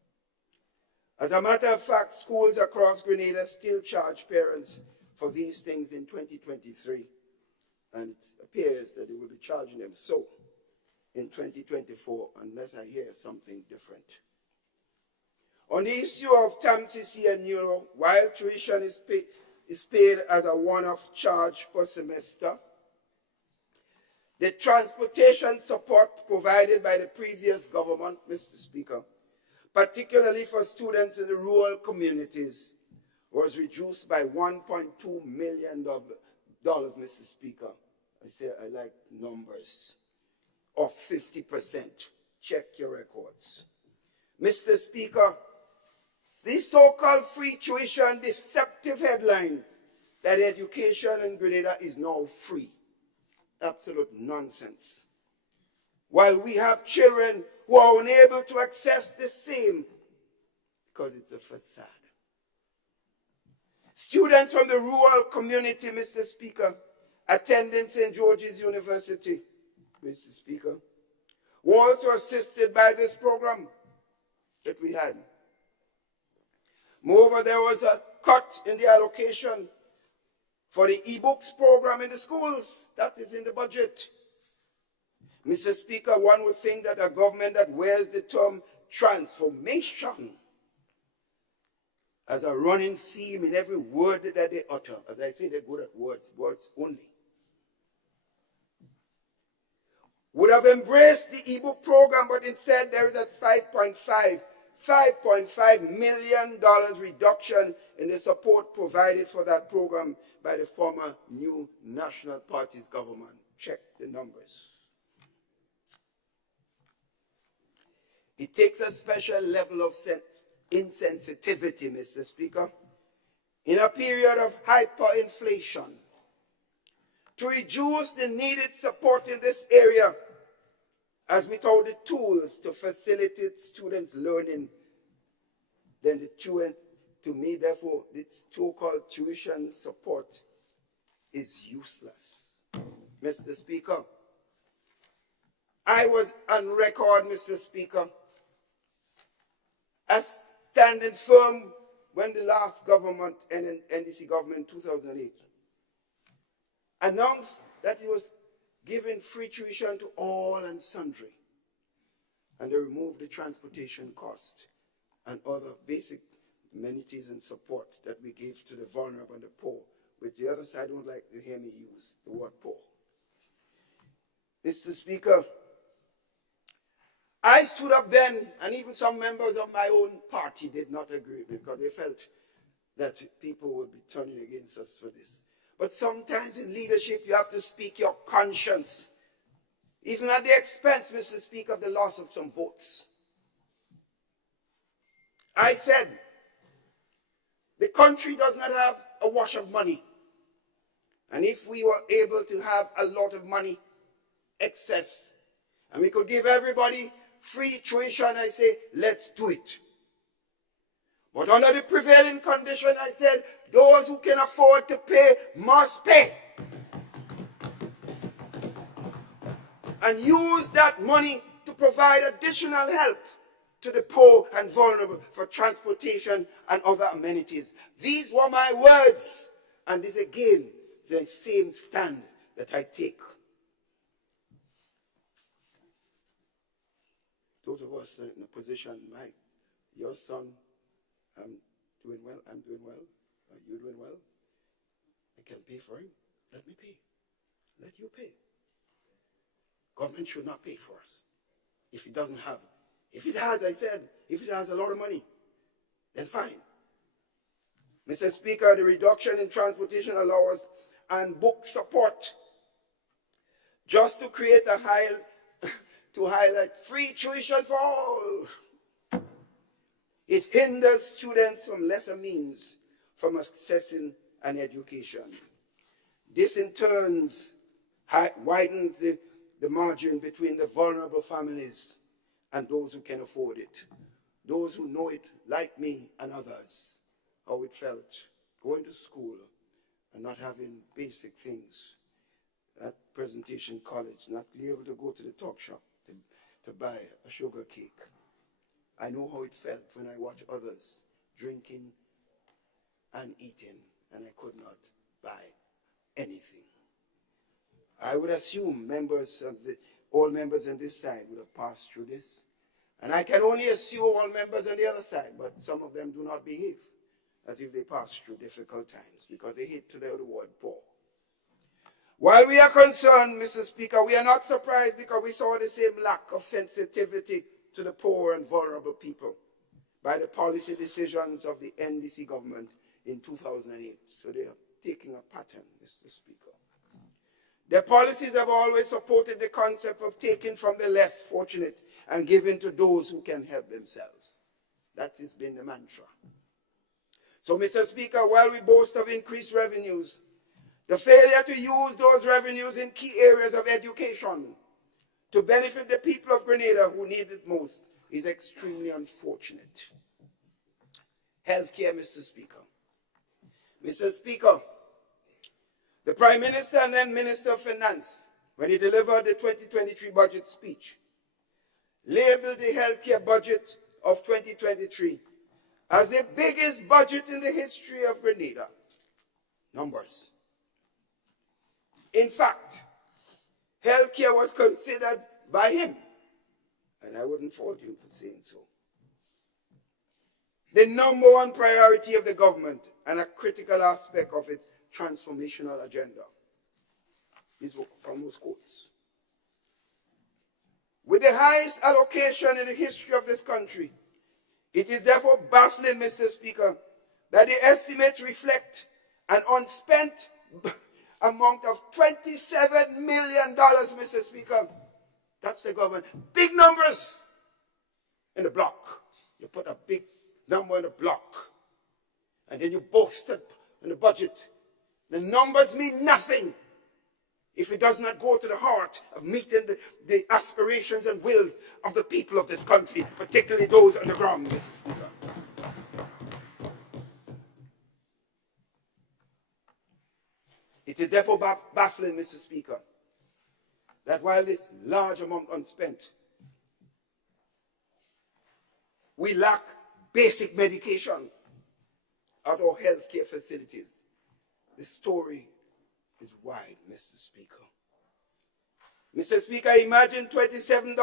As a matter of fact, schools across Grenada still charge parents for these things in 2023 And it appears that they will be charging them so in 2024 unless I hear something different. On the issue of TAMCC and Neuro, while tuition is paid as a one-off charge per semester, the transportation support provided by the previous government, Mr. Speaker, particularly for students in the rural communities, was reduced by $1.2 million, Mr. Speaker. I say I like numbers. Of 50%. Check your records. Mr. Speaker, this so-called free tuition deceptive headline that education in Grenada is now free. Absolute nonsense. While we have children who are unable to access the same because it's a facade. Students from the rural community, Mr. Speaker, attending St. George's University, Mr. Speaker, were also assisted by this program that we had. Moreover, there was a cut in the allocation for the e-books program in the schools. That is in the budget. Mr. Speaker, one would think that a government that wears the term transformation as a running theme in every word that they utter. As I say, they're good at words, words only. Would have embraced the e-book program, but instead there is a $5.5 million reduction in the support provided for that program by the former New National Party's government. Check the numbers. It takes a special level of insensitivity, Mr. Speaker, in a period of hyperinflation to reduce the needed support in this area as without the tools to facilitate students' learning, then to me, therefore, this so-called tuition support is useless. Mr. Speaker, I was on record, Mr. Speaker, as standing firm when the last government, NDC government in 2008, announced that it was giving free tuition to all and sundry. And they removed the transportation cost and other basic amenities and support that we gave to the vulnerable and the poor, which the other side don't like to hear me use the word poor. Mr. Speaker, I stood up then, and even some members of my own party did not agree because they felt that people would be turning against us for this. But sometimes in leadership, you have to speak your conscience, even at the expense, Mr. Speaker, of the loss of some votes. I said, the country does not have a wash of money. And if we were able to have a lot of money, excess, and we could give everybody free tuition, I say, let's do it. But under the prevailing condition, I said, those who can afford to pay must pay. And use that money to provide additional help to the poor and vulnerable for transportation and other amenities. These were my words. And this again is the same stand that I take. Those of us in a position, Mike, your son, I'm doing well, are you doing well? I can pay for him. Let me pay. Let you pay. Government should not pay for us if it doesn't have. If it has, I said, if it has a lot of money, then fine. Mr. Speaker, the reduction in transportation allowance and book support just to create a to highlight free tuition for all. It hinders students from lesser means from accessing an education. This in turn widens the margin between the vulnerable families and those who can afford it. Those who know it, like me and others, how it felt going to school and not having basic things at presentation college, not being able to go to the talk shop to buy a sugar cake. I know how it felt when I watched others drinking and eating, and I could not buy anything. I would assume all members on this side would have passed through this. And I can only assume all members on the other side, but some of them do not behave as if they passed through difficult times because they hate to the word poor. While we are concerned, Mr. Speaker, we are not surprised because we saw the same lack of sensitivity to the poor and vulnerable people by the policy decisions of the NDC government in 2008. So they are taking a pattern, Mr. Speaker. Their policies have always supported the concept of taking from the less fortunate and giving to those who can help themselves. That has been the mantra. So, Mr. Speaker, while we boast of increased revenues, the failure to use those revenues in key areas of education to benefit the people of Grenada who need it most is extremely unfortunate. Healthcare, Mr. Speaker. Mr. Speaker, the Prime Minister and then Minister of Finance, when he delivered the 2023 budget speech, labeled the healthcare budget of 2023 as the biggest budget in the history of Grenada. Numbers. In fact, healthcare was considered by him, and I wouldn't fault him for saying so, the number one priority of the government and a critical aspect of its transformational agenda. These were almost quotes. With the highest allocation in the history of this country, it is therefore baffling, Mr. Speaker, that the estimates reflect an unspent amount of $27 million, Mr. Speaker. That's the government. Big numbers in the block. You put a big number in the block, and then you boast it in the budget. The numbers mean nothing if it does not go to the heart of meeting the aspirations and wills of the people of this country, particularly those on the ground, Mr. Speaker. It is therefore baffling, Mr. Speaker, that while this large amount unspent, we lack basic medication at our healthcare facilities. The story is wide, Mr. Speaker. Mr. Speaker, imagine $27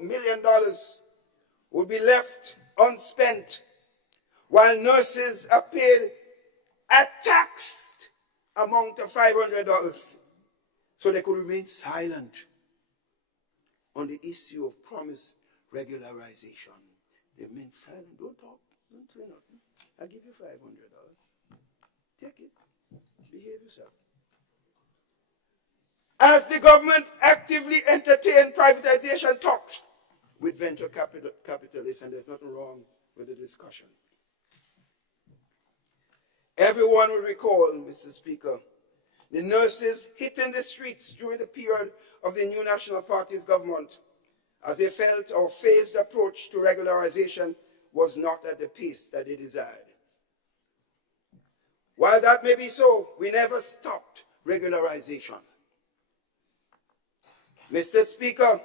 million would be left unspent while nurses are paid a taxed amount of $500 so they could remain silent on the issue of promised regularization. They remain silent. Don't talk. Don't say nothing. I'll give you $500. Take it. Behave yourself. As the government actively entertained privatization talks with venture capitalists, and there's nothing wrong with the discussion. Everyone will recall, Mr. Speaker, the nurses hitting the streets during the period of the New National Party's government as they felt our phased approach to regularization was not at the pace that they desired. While that may be so, we never stopped regularization. Mr. Speaker,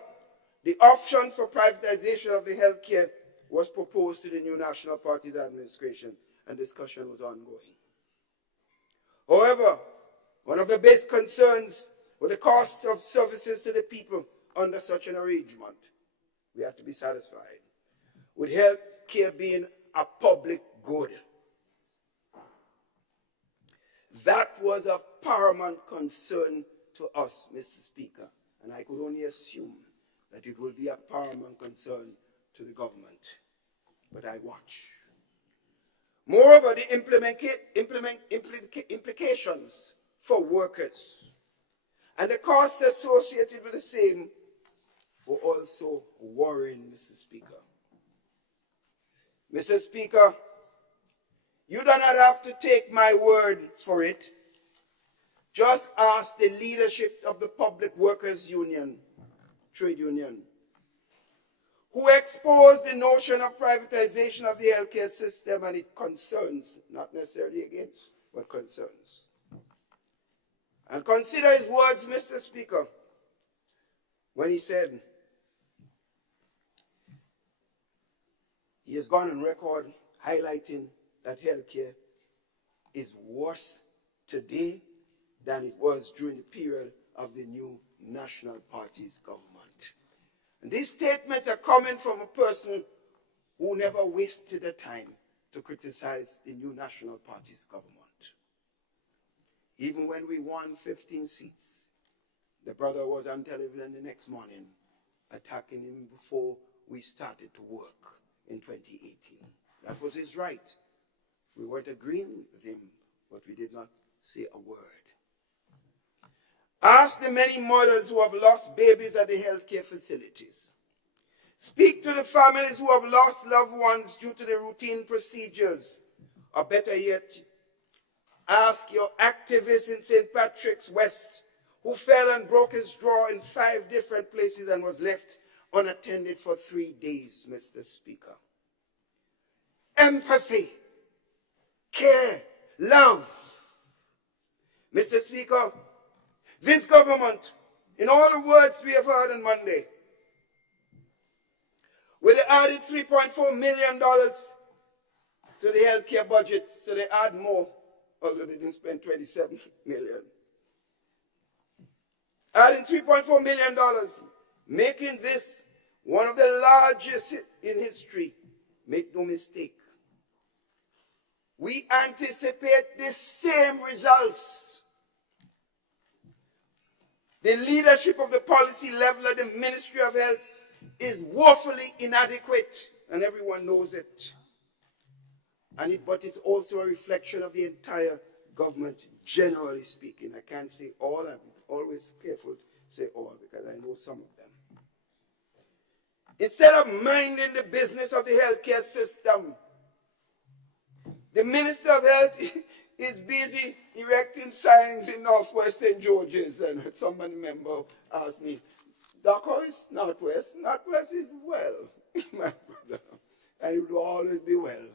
the option for privatization of the healthcare was proposed to the New National Party's administration, and discussion was ongoing. However, one of the base concerns was the cost of services to the people under such an arrangement. We have to be satisfied with healthcare being a public good. That was of paramount concern to us, Mr. Speaker, and I could only assume that it will be a paramount concern to the government. But I watch. Moreover, the implications for workers and the costs associated with the same were also worrying, Mr. Speaker. Mr. Speaker, you do not have to take my word for it. Just ask the leadership of the Public Workers Union, trade union, who exposed the notion of privatization of the healthcare system and it concerns, not necessarily against, but concerns. And consider his words, Mr. Speaker, when he said, he has gone on record highlighting that healthcare is worse today than it was during the period of the new National Party's government. And these statements are coming from a person who never wasted a time to criticize the new National Party's government. Even when we won 15 seats, the brother was on television the next morning attacking him before we started to work in 2018. That was his right. We weren't agreeing with him, but we did not say a word. Ask the many mothers who have lost babies at the healthcare facilities. Speak to the families who have lost loved ones due to the routine procedures. Or better yet, ask your activist in St. Patrick's West who fell and broke his jaw in 5 different places and was left unattended for 3 days, Mr. Speaker. Empathy, care, love. Mr. Speaker, this government, in all the words we have heard on Monday, will add $3.4 million to the healthcare budget, so they add more, although they didn't spend $27 million. Adding $3.4 million, making this one of the largest in history. Make no mistake. We anticipate the same results. The leadership of the policy level at the Ministry of Health is woefully inadequate, and everyone knows it. But it's also a reflection of the entire government, generally speaking. I can't say all, I'm always careful to say all, because I know some of them. Instead of minding the business of the healthcare system, the Minister of Health is busy erecting signs in Northwest St. George's. And somebody member asked me, Doc, is Northwest? Northwest is well, my brother, and it will always be well.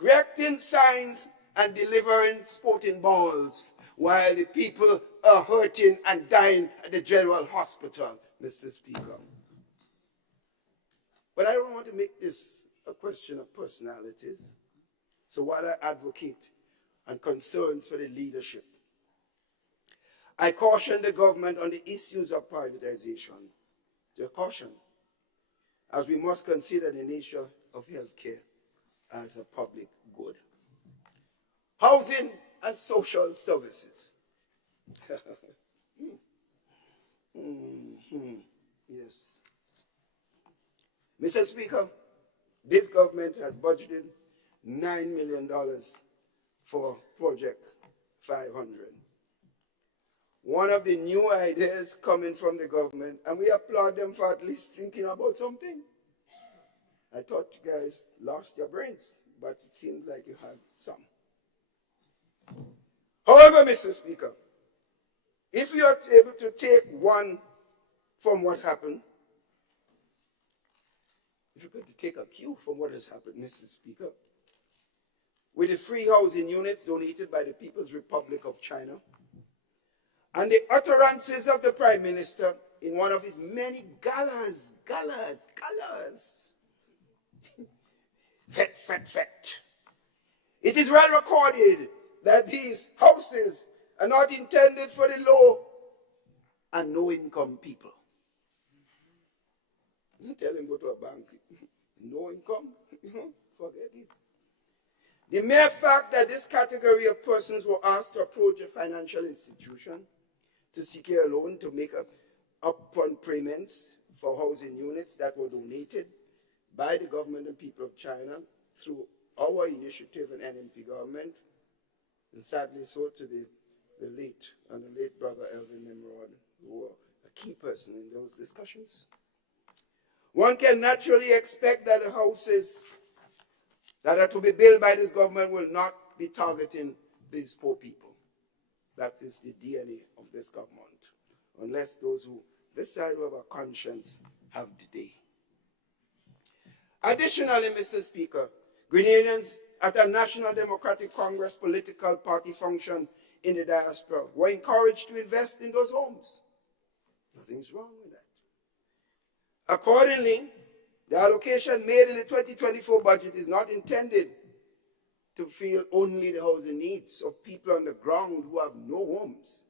Erecting signs and delivering sporting balls while the people are hurting and dying at the General Hospital, Mr. Speaker. But I don't want to make this a question of personalities. So while I advocate and concerns for the leadership, I caution the government on the issues of privatization. The caution, as we must consider the nature of healthcare as a public good. Housing and social services. Yes. Mr. Speaker, this government has budgeted $9 million for Project 500. One of the new ideas coming from the government, and we applaud them for at least thinking about something. I thought you guys lost your brains, but it seems like you had some. However, Mr. Speaker, if you are able to take one from what happened, if you could take a cue from what has happened, Mr. Speaker, with the free housing units donated by the People's Republic of China, and the utterances of the Prime Minister in one of his many galas. Fet. It is well recorded that these houses are not intended for the low and no-income people. Don't tell him go to a bank. No income, forget it. The mere fact that this category of persons were asked to approach a financial institution to secure a loan to make up upfront payments for housing units that were donated by the government and people of China through our initiative and NMP government, and sadly so to the late brother Elvin Nimrod, who were a key person in those discussions. One can naturally expect that the houses that are to be built by this government will not be targeting these poor people. That is the DNA of this government, unless those who decide of a conscience have the day. Additionally, Mr. Speaker, Grenadians at a National Democratic Congress political party function in the diaspora were encouraged to invest in those homes. Nothing's wrong with that. Accordingly, the allocation made in the 2024 budget is not intended to fill only the housing needs of people on the ground who have no homes.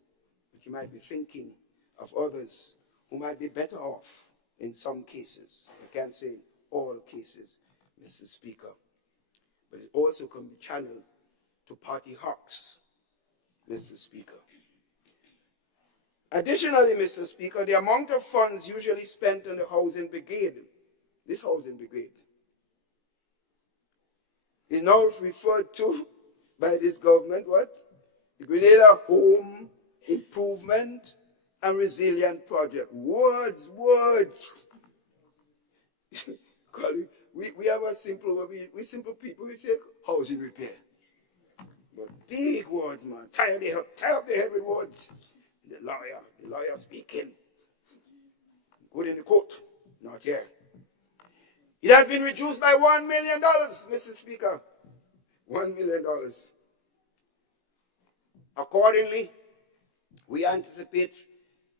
that you might be thinking of others who might be better off in some cases. I can't say in all cases, Mr. Speaker. But it also can be channeled to party hawks, Mr. Speaker. Additionally, Mr. Speaker, the amount of funds usually spent on the housing brigade, this housing brigade, is now referred to by this government, what? The Grenada Home Improvement and Resilient Project. Words, words. we have a simple, we simple people, we say housing repair. But big words, man. Tie up the head with words. The lawyer speaking. Good in the court, not here. It has been reduced by $1 million, Mr. Speaker. $1 million. Accordingly, we anticipate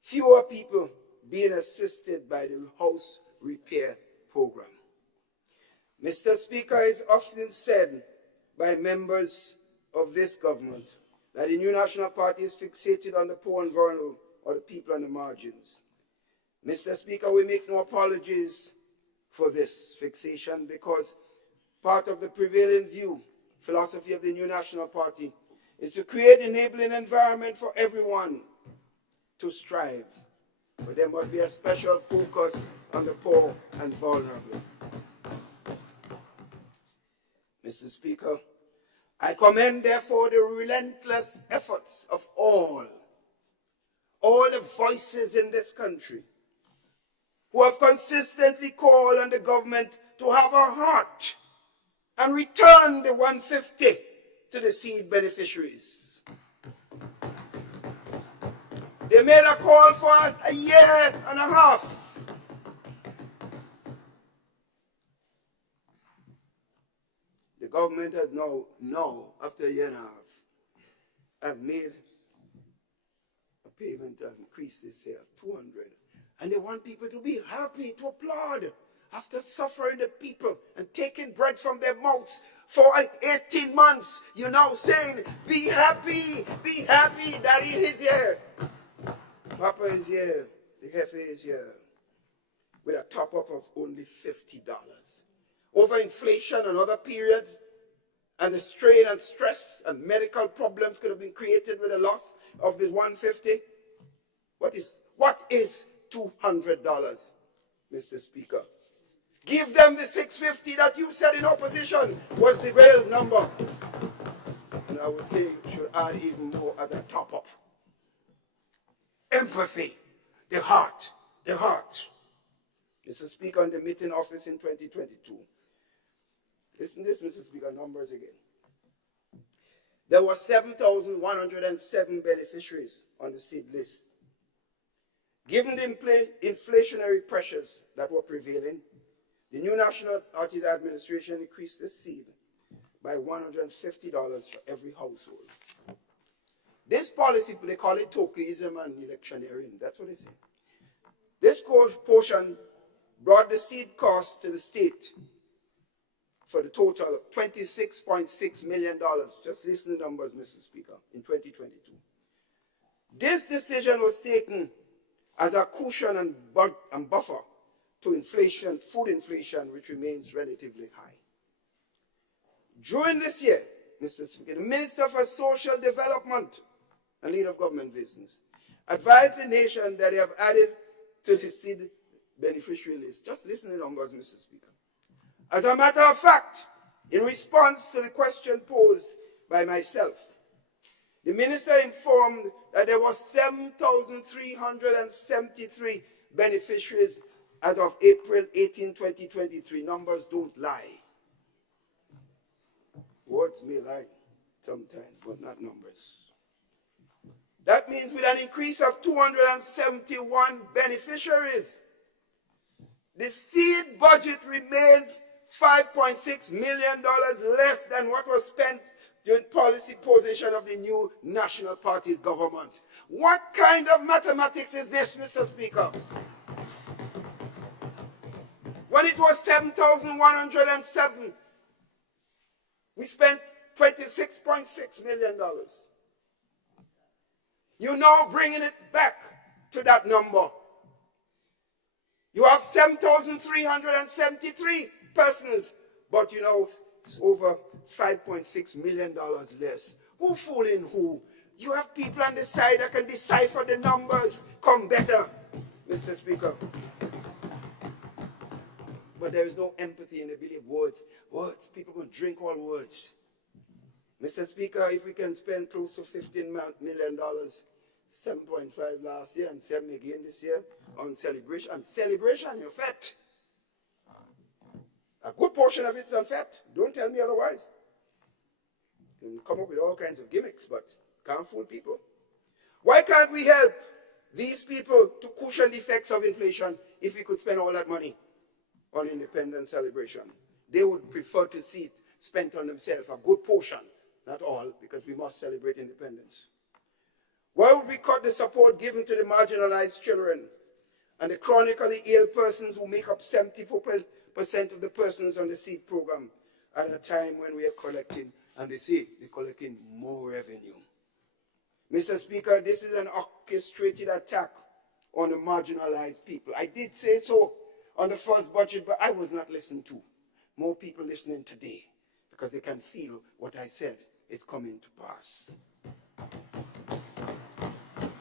fewer people being assisted by the house repair program. Mr. Speaker, it's often said by members of this government that the new National Party is fixated on the poor and vulnerable or the people on the margins. Mr. Speaker, we make no apologies for this fixation because part of the prevailing philosophy of the new National Party is to create an enabling environment for everyone to strive. But there must be a special focus on the poor and vulnerable. Mr. Speaker, I commend, therefore, the relentless efforts of all the voices in this country who have consistently called on the government to have a heart and return the $150 to the seed beneficiaries. They made a call for a year and a half. The government has now, after a year and a half, has made a payment that increased this year of $200. And they want people to be happy, to applaud. After suffering the people and taking bread from their mouths for 18 months, you're now saying, be happy, Daddy is here. Papa is here, the Jefe is here, with a top-up of only $50. Over inflation and other periods, and the strain and stress and medical problems could have been created with the loss of this $150. What is $200, Mr. Speaker? Give them the $650 that you said in opposition was the real number. And I would say you should add even more as a top-up. Empathy, the heart. Mr. Speaker, in the meeting office in 2022, listen to this, Mr. Speaker, numbers again. There were 7,107 beneficiaries on the seed list. Given the inflationary pressures that were prevailing, the new National Party's administration increased the seed by $150 for every household. This policy, they call it tokenism and electioneering. That's what they say. This portion brought the seed cost to the state for the total of $26.6 million. Just listen to numbers, Mr. Speaker, in 2022. This decision was taken as a cushion and buffer to inflation, food inflation, which remains relatively high. During this year, Mr. Speaker, the Minister for Social Development and Leader of Government Business advised the nation that they have added to the seed beneficiary list. Just listen to the numbers, Mr. Speaker. As a matter of fact, in response to the question posed by myself, the minister informed that there were 7,373 beneficiaries as of April 18, 2023. Numbers don't lie. Words may lie sometimes, but not numbers. That means with an increase of 271 beneficiaries, the seed budget remains $5.6 million less than what was spent during policy position of the new National Party's government. What kind of mathematics is this, Mr. Speaker? When it was 7,107, we spent $26.6 million. You're now bringing it back to that number. You have 7,373 persons, but you know, it's over $5.6 million less. Who fooling who? You have people on the side that can decipher the numbers. Come better, Mr. Speaker. But there is no empathy in the belief. Words. People can drink all words. Mr. Speaker, if we can spend close to $15 million, 7.5 last year and 7 again this year on celebration. And celebration, in fact, a good portion of it is on fat. Don't tell me otherwise. You can come up with all kinds of gimmicks, but can't fool people. Why can't we help these people to cushion the effects of inflation if we could spend all that money on independence celebration? They would prefer to see it spent on themselves, a good portion, not all, because we must celebrate independence. Why would we cut the support given to the marginalized children and the chronically ill persons who make up 74% of the persons on the SEED program at a time when we are collecting, and they say they're collecting more revenue? Mr. Speaker, this is an orchestrated attack on the marginalized people. I did say so on the first budget, but I was not listened to. More people listening today because they can feel what I said is coming to pass.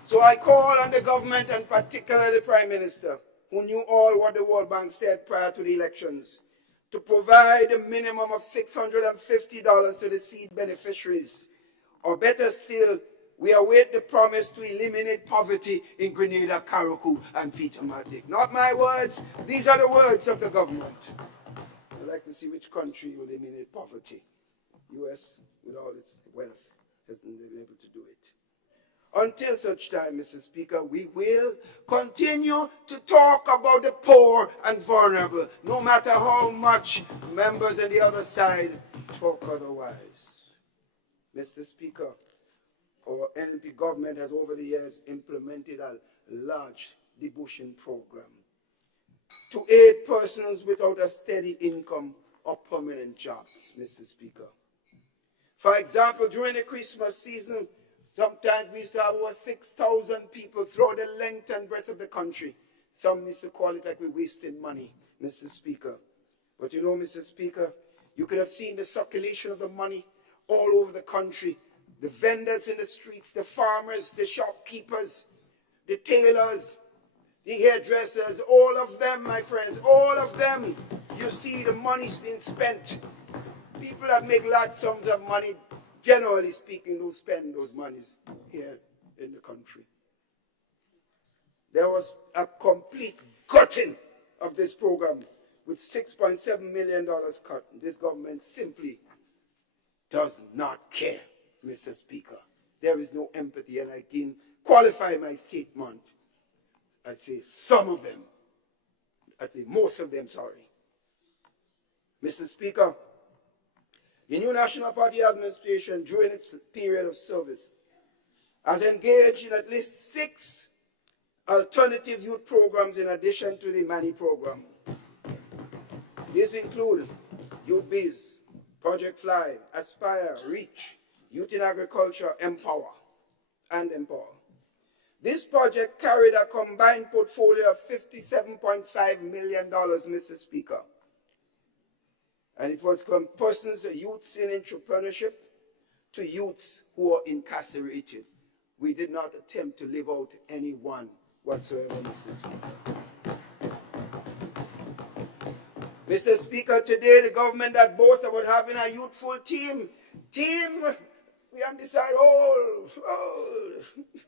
So I call on the government, and particularly the Prime Minister, who knew all what the World Bank said prior to the elections, to provide a minimum of $650 to the SEED beneficiaries. Or better still, we await the promise to eliminate poverty in Grenada, Carriacou, and Peter Matic. Not my words, these are the words of the government. I'd like to see which country will eliminate poverty. U.S., with all its wealth, hasn't been able to do it. Until such time, Mr. Speaker, we will continue to talk about the poor and vulnerable, no matter how much members on the other side talk otherwise. Mr. Speaker, our NP government has over the years implemented a large debushing program to aid persons without a steady income or permanent jobs, Mr. Speaker. For example, during the Christmas season, sometimes we saw over 6,000 people throughout the length and breadth of the country. Some used to call it like we're wasting money, Mr. Speaker. But you know, Mr. Speaker, you could have seen the circulation of the money all over the country. The vendors in the streets, the farmers, the shopkeepers, the tailors, the hairdressers, all of them, my friends, all of them, you see the money's being spent. People that make large sums of money, generally speaking, don't spend those monies here in the country. There was a complete gutting of this program with $6.7 million cut. This government simply does not care, Mr. Speaker. There is no empathy, and I can qualify my statement. I'd say some of them. I'd say most of them, sorry. Mr. Speaker, the new National Party administration, during its period of service, has engaged in at least 6 alternative youth programs in addition to the MANI program. These include Youth Biz, Project Fly, Aspire, Reach, Youth in Agriculture, Empower. This project carried a combined portfolio of $57.5 million, Mr. Speaker. And it was from persons, youths in entrepreneurship, to youths who are incarcerated. We did not attempt to leave out any one whatsoever, Mr. Speaker. Mr. Speaker, today the government that boasts about having a youthful team, we decide,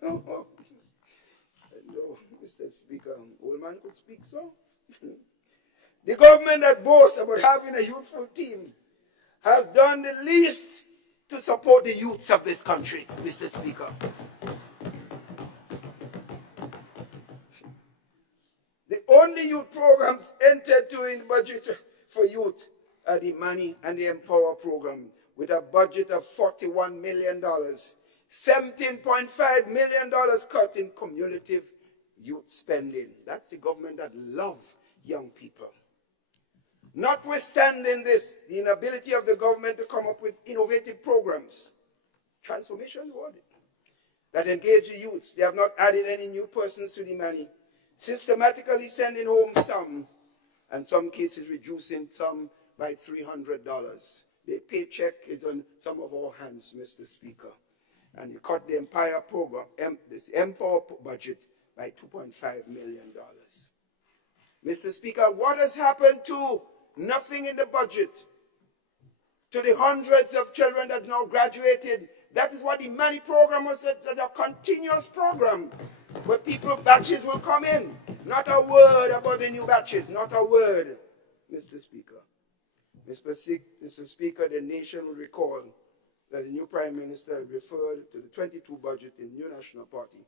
no, Mr. Speaker, old man could speak so. The government that boasts about having a youthful team has done the least to support the youths of this country, Mr. Speaker. The only youth programs entered in the budget for youth are the MANI and the Empower program, with a budget of $41 million, $17.5 million cut in cumulative youth spending. That's the government that loves young people. Notwithstanding this, the inability of the government to come up with innovative programs, transformation word, that engage the youths. They have not added any new persons to the money, systematically sending home some, and some cases reducing some by $300. The paycheck is on some of our hands, Mr. Speaker. And you cut the entire program, this Empower budget, by $2.5 million. Mr. Speaker, what has happened to nothing in the budget? To the hundreds of children that now graduated. That is what the money program was, as a continuous program where batches will come in. Not a word about the new batches, not a word, Mr. Speaker. Mr. Speaker, the nation will recall that the new Prime Minister referred to the 22 budget in the New National Party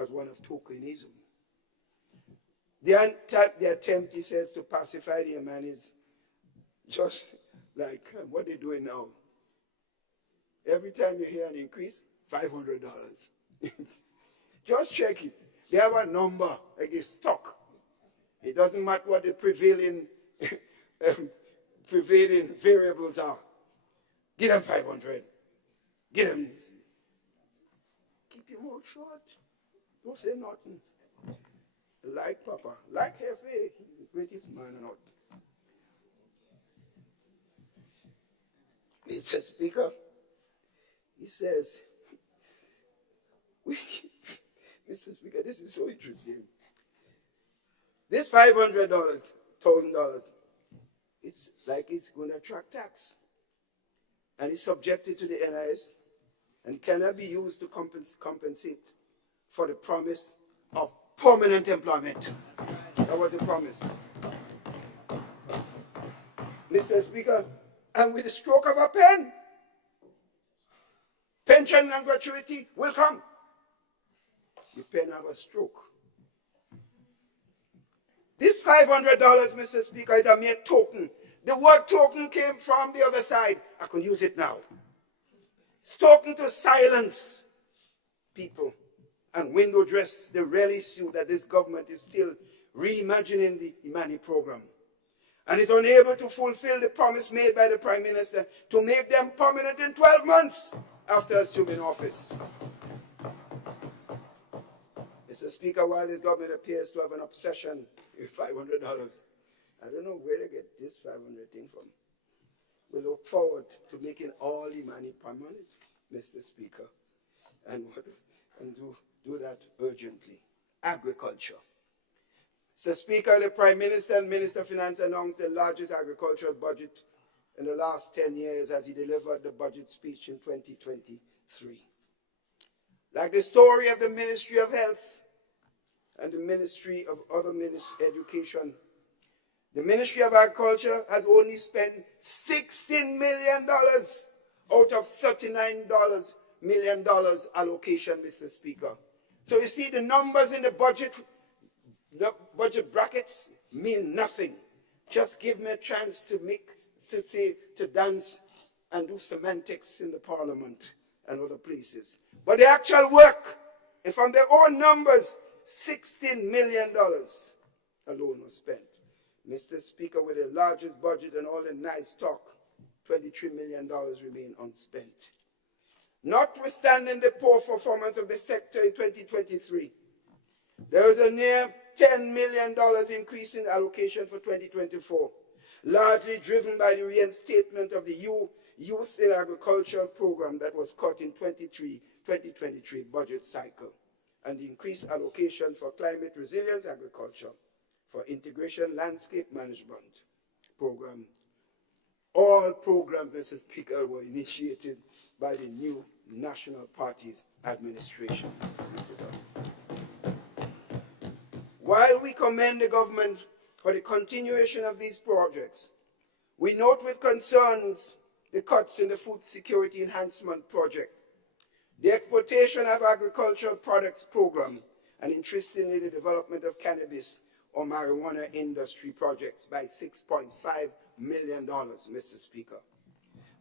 as one of tokenism. The attempt, he says, to pacify the man is just like what they're doing now. Every time you hear an increase, $500. Just check it. They have a number, like a stock. It doesn't matter what the prevailing variables are. Give them 500. Give them. Keep your mouth shut. Don't say nothing. Like Papa, like Hefe, the greatest man on earth. Mr. Speaker, he says, Mr. Speaker, this is so interesting. This $500, $1,000, it's like it's going to attract tax. And it's subjected to the NIS and cannot be used to compensate for the promise of permanent employment. That was a promise. Mr. Speaker, and with the stroke of a pen, pension and gratuity will come. The pen have a stroke. This $500, Mr. Speaker, is a mere token. The word token came from the other side. I can use it now. It's token to silence people and window dress the real issue that this government is still reimagining the Imani program and is unable to fulfill the promise made by the Prime Minister to make them permanent in 12 months after assuming office. Mr. Speaker, while this government appears to have an obsession with $500, I don't know where they get this 500 thing from. We look forward to making all Imani permanent, Mr. Speaker, and do that urgently. Agriculture. Mr. Speaker, the Prime Minister and Minister of Finance announced the largest agricultural budget in the last 10 years as he delivered the budget speech in 2023. Like the story of the Ministry of Health and the Ministry of Education, the Ministry of Agriculture has only spent $16 million out of $39 million allocation, Mr. Speaker. So you see, the numbers in the budget brackets mean nothing. Just give me a chance to dance and do semantics in the Parliament and other places. But the actual work, and from their own numbers, $16 million alone was spent. Mr. Speaker, with the largest budget and all the nice talk, $23 million remain unspent. Notwithstanding the poor performance of the sector in 2023, there is a near $10 million increase in allocation for 2024, largely driven by the reinstatement of the Youth in Agriculture program that was cut in 2023 budget cycle, and the increased allocation for climate resilience agriculture, for integration landscape management program. All programs, Mr. Speaker, were initiated by the new National Party's administration. While we commend the government for the continuation of these projects, we note with concerns the cuts in the Food Security Enhancement Project, the exportation of agricultural products program, and interestingly the development of cannabis or marijuana industry projects by $6.5 million, Mr. Speaker.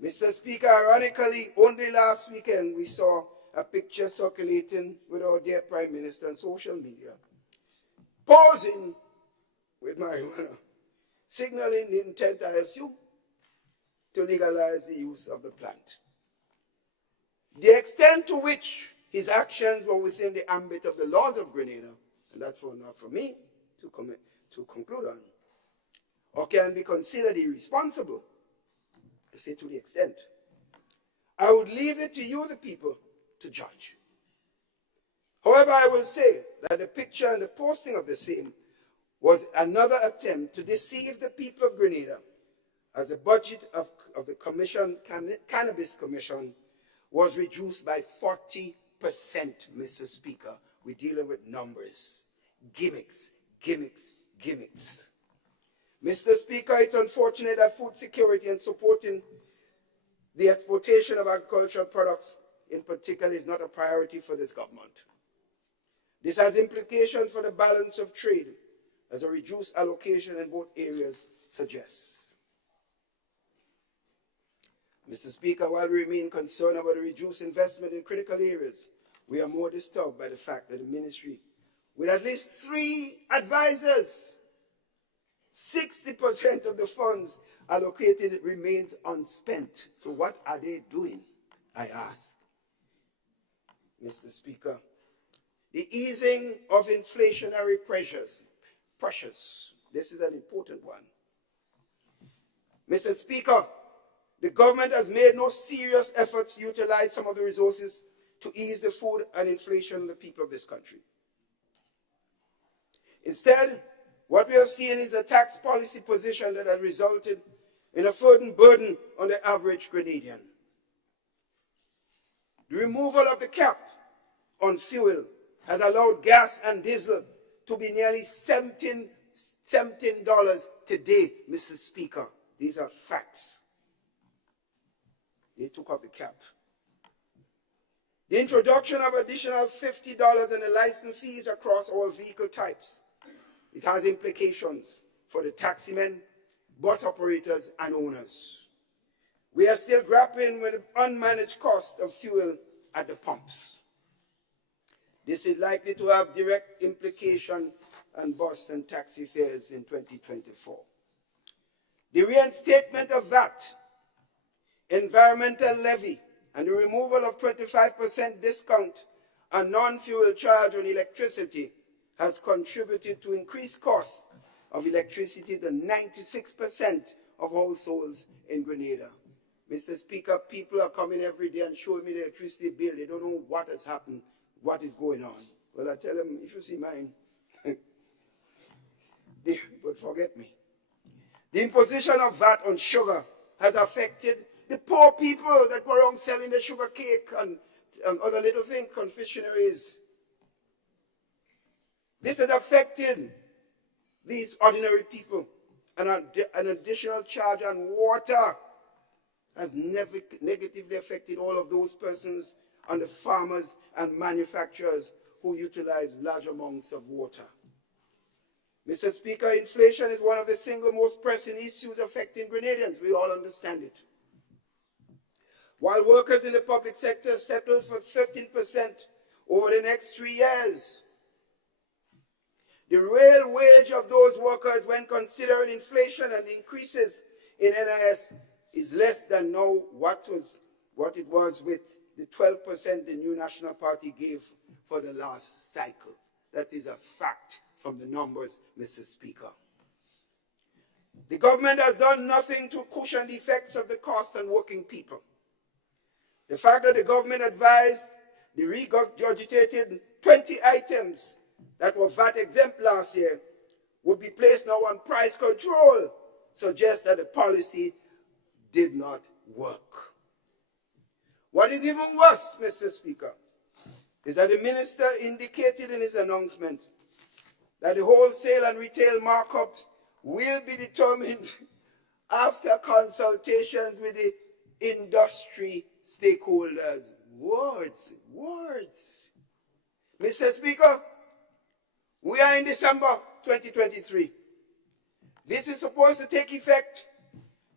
Mr. Speaker, ironically, only last weekend we saw a picture circulating with our dear Prime Minister on social media, posing with marijuana, signaling the intent, I assume, to legalize the use of the plant. The extent to which his actions were within the ambit of the laws of Grenada, and that's not for me to conclude on, or can be considered irresponsible, to say to the extent. I would leave it to you, the people, to judge. However, I will say that the picture and the posting of the same was another attempt to deceive the people of Grenada, as the budget of the Cannabis Commission was reduced by 40%, Mr. Speaker. We're dealing with numbers, gimmicks, gimmicks, gimmicks. Mr. Speaker, it's unfortunate that food security and supporting the exportation of agricultural products in particular is not a priority for this government. This has implications for the balance of trade, as a reduced allocation in both areas suggests. Mr. Speaker, while we remain concerned about the reduced investment in critical areas, we are more disturbed by the fact that the ministry, with at least 3 advisors, 60% of the funds allocated remains unspent. So what are they doing, I ask? Mr. Speaker, the easing of inflationary pressures. This is an important one. Mr. Speaker, the government has made no serious efforts to utilize some of the resources to ease the food and inflation of the people of this country. Instead, what we have seen is a tax policy position that has resulted in a further burden on the average Grenadian. The removal of the cap on fuel has allowed gas and diesel to be nearly $17 today, Mr. Speaker. These are facts. They took off the cap. The introduction of additional $50 in the license fees across all vehicle types. It has implications for the taximen, bus operators, and owners. We are still grappling with the unmanaged cost of fuel at the pumps. This is likely to have direct implication on bus and taxi fares in 2024. The reinstatement of VAT, environmental levy, and the removal of 25% discount on non-fuel charge on electricity has contributed to increased costs of electricity to 96% of households in Grenada. Mr. Speaker, people are coming every day and showing me the electricity bill. They don't know what has happened, what is going on. Well, I tell them, if you see mine, but forget me. The imposition of VAT on sugar has affected the poor people that go around selling the sugar cake and other little things, confectionaries. This has affected these ordinary people. And an additional charge on water has negatively affected all of those persons and the farmers and manufacturers who utilize large amounts of water. Mr. Speaker, inflation is one of the single most pressing issues affecting Grenadians. We all understand it. While workers in the public sector settle for 13% over the next 3 years, the real wage of those workers, when considering inflation and increases in NIS, is less than now what it was with the 12% the New National Party gave for the last cycle. That is a fact from the numbers, Mr. Speaker. The government has done nothing to cushion the effects of the cost on working people. The fact that the government advised the regurgitated 20 items that were VAT exempt last year would be placed now on price control suggests that the policy did not work. What is even worse, Mr. Speaker, is that the minister indicated in his announcement that the wholesale and retail markups will be determined after consultations with the industry stakeholders. Words. Mr. Speaker, we are in December 2023. This is supposed to take effect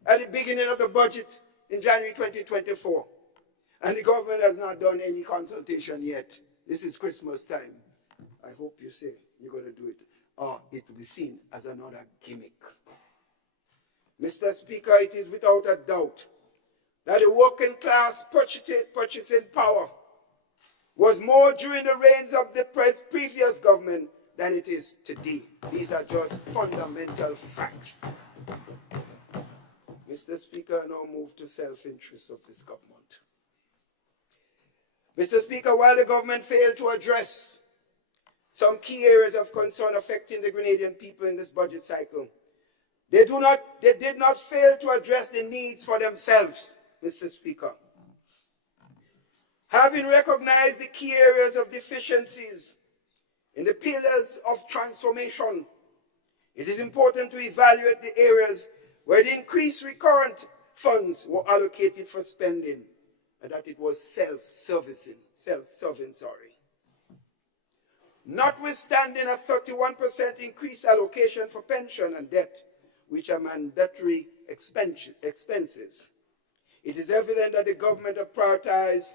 at the beginning of the budget in January 2024. And the government has not done any consultation yet. This is Christmas time. I hope you say you're going to do it, or it will be seen as another gimmick. Mr. Speaker, it is without a doubt that the working class purchasing power was more during the reigns of the previous government than it is today. These are just fundamental facts. Mr. Speaker, I now move to self-interest of this government. Mr. Speaker, while the government failed to address some key areas of concern affecting the Grenadian people in this budget cycle, they did not fail to address the needs for themselves, Mr. Speaker. Having recognized the key areas of deficiencies in the pillars of transformation, it is important to evaluate the areas where the increased recurrent funds were allocated for spending and that it was self-serving. Notwithstanding a 31% increased allocation for pension and debt, which are mandatory expenses, it is evident that the government have prioritized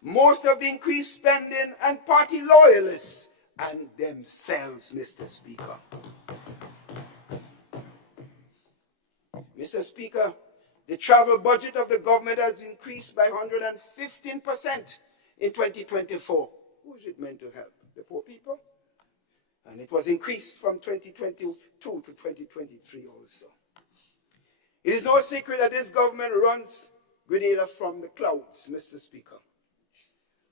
most of the increased spending and party loyalists and themselves, Mr. Speaker. Mr. Speaker, the travel budget of the government has increased by 115% in 2024. Who is it meant to help? The poor people? And it was increased from 2022 to 2023 also. It is no secret that this government runs Grenada from the clouds, Mr. Speaker.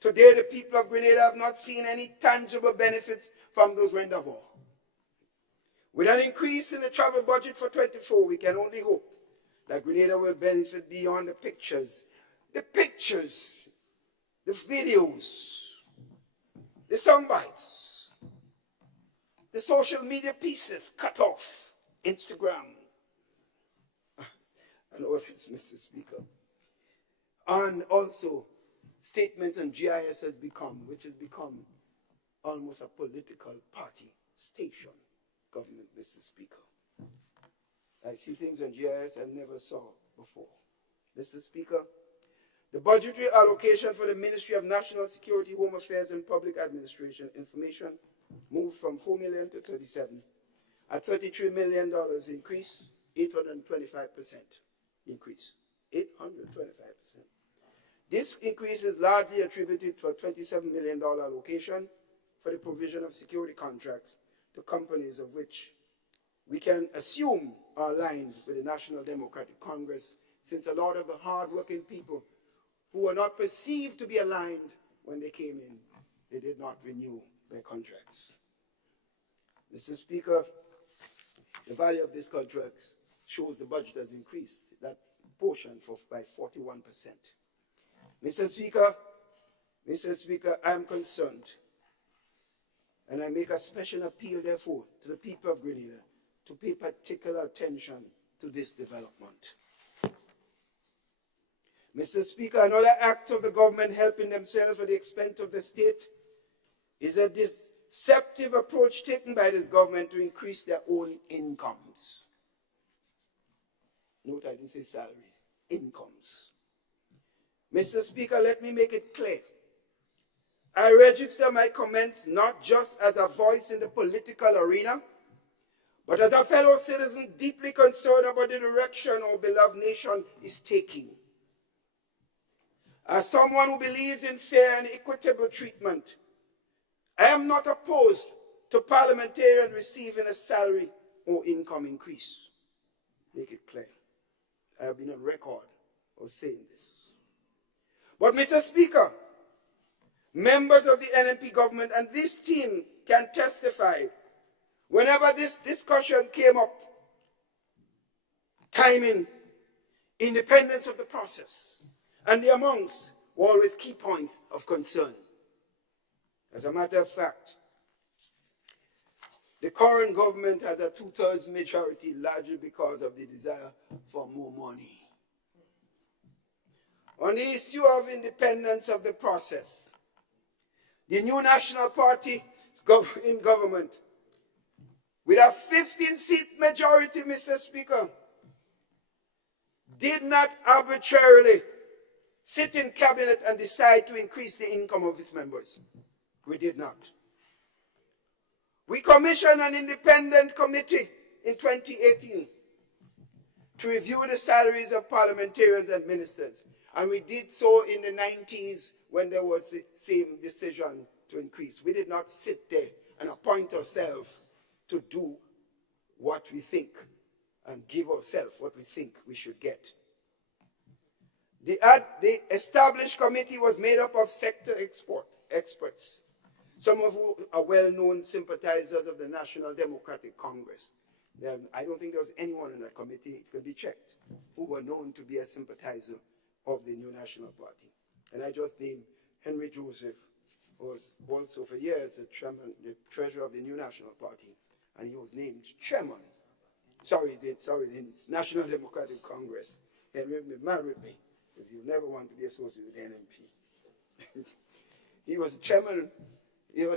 Today, the people of Grenada have not seen any tangible benefits from those rendezvous. With an increase in the travel budget for 24, we can only hope that Grenada will benefit beyond the pictures, the videos, the soundbites, the social media pieces cut off, Instagram, and all of it, Mr. Speaker. And also, statements on GIS which has become almost a political party station government, Mr. Speaker. I see things on GIS I never saw before. Mr. Speaker, the budgetary allocation for the Ministry of National Security, Home Affairs and Public Administration Information moved from $4 million to $37 million. A $33 million increase, 825% increase, 825%. This increase is largely attributed to a $27 million allocation for the provision of security contracts to companies of which we can assume are aligned with the National Democratic Congress, since a lot of the hard-working people who were not perceived to be aligned when they came in, they did not renew their contracts. Mr. Speaker, the value of these contracts shows the budget has increased that portion by 41%. Mr. Speaker, I am concerned, and I make a special appeal, therefore, to the people of Grenada to pay particular attention to this development. Mr. Speaker, another act of the government helping themselves at the expense of the state is a deceptive approach taken by this government to increase their own incomes. Note I didn't say salary, incomes. Mr. Speaker, let me make it clear. I register my comments not just as a voice in the political arena, but as a fellow citizen deeply concerned about the direction our beloved nation is taking. As someone who believes in fair and equitable treatment, I am not opposed to parliamentarians receiving a salary or income increase. Make it clear. I have been on record of saying this. But, Mr. Speaker, members of the NNP government and this team can testify whenever this discussion came up, timing, independence of the process, and the amounts were always key points of concern. As a matter of fact, the current government has a 2/3 majority largely because of the desire for more money. On the issue of independence of the process, the new National Party in government, with a 15-seat majority, Mr. Speaker, did not arbitrarily sit in cabinet and decide to increase the income of its members. We did not. We commissioned an independent committee in 2018 to review the salaries of parliamentarians and ministers. And we did so in the 90s when there was the same decision to increase. We did not sit there and appoint ourselves to do what we think and give ourselves what we think we should get. The established committee was made up of sector experts, some of whom are well-known sympathizers of the National Democratic Congress. I don't think there was anyone in that committee, it can be checked, who were known to be a sympathizer of the New National Party. And I just named Henry Joseph, who was also for years the treasurer of the New National Party, and he was named chairman. The National Democratic Congress. Henry married with me, because you never want to be associated with NMP. He was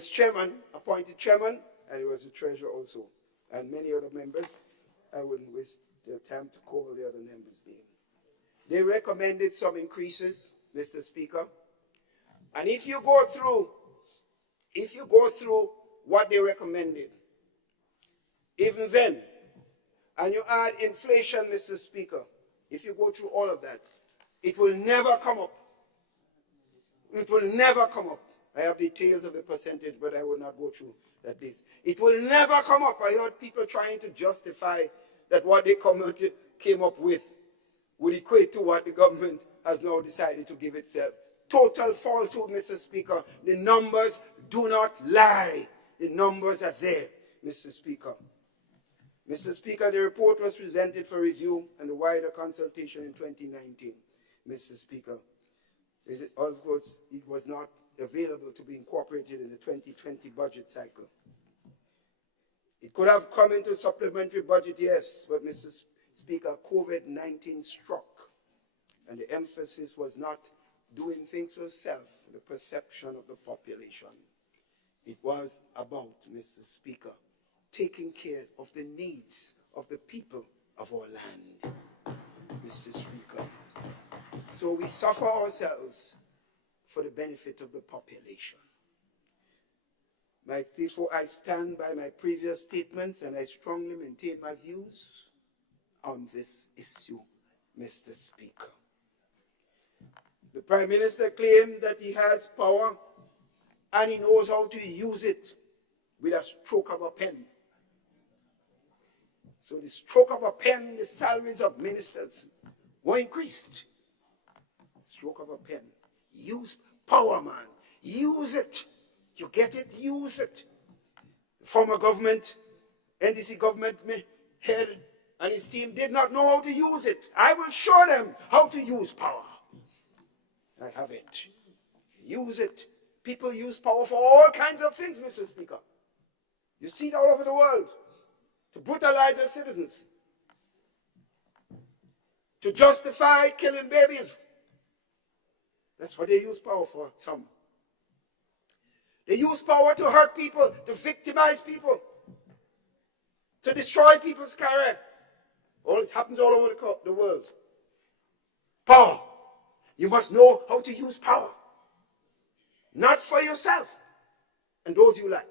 chairman, appointed chairman, and he was the treasurer also. And many other members. I wouldn't waste the time to call the other members' names. They recommended some increases, Mr. Speaker. And if you go through what they recommended, even then, and you add inflation, Mr. Speaker, if you go through all of that, it will never come up. It will never come up. I have details of the percentage, but I will not go through that list. It will never come up. I heard people trying to justify that what they came up with would equate to what the government has now decided to give itself. Total falsehood, Mr. Speaker. The numbers do not lie. The numbers are there, Mr. Speaker. Mr. Speaker, the report was presented for review and a wider consultation in 2019, Mr. Speaker. Of course, it was not available to be incorporated in the 2020 budget cycle. It could have come into supplementary budget, yes, but Mr. Speaker, COVID-19 struck, and the emphasis was not doing things for self, the perception of the population. It was about, Mr. Speaker, taking care of the needs of the people of our land, Mr. Speaker. So we suffer ourselves for the benefit of the population. Therefore, I stand by my previous statements and I strongly maintain my views on this issue, Mr. Speaker. The Prime Minister claims that he has power and he knows how to use it with a stroke of a pen. So the stroke of a pen, the salaries of ministers were increased. Stroke of a pen. Use power, man. Use it. You get it? Use it. The former government, NDC government head and his team did not know how to use it. I will show them how to use power. I have it. Use it. People use power for all kinds of things, Mr. Speaker. You see it all over the world. To brutalize their citizens. To justify killing babies. That's what they use power for, some. They use power to hurt people, to victimize people, to destroy people's career. It happens all over the world. Power. You must know how to use power. Not for yourself and those you like,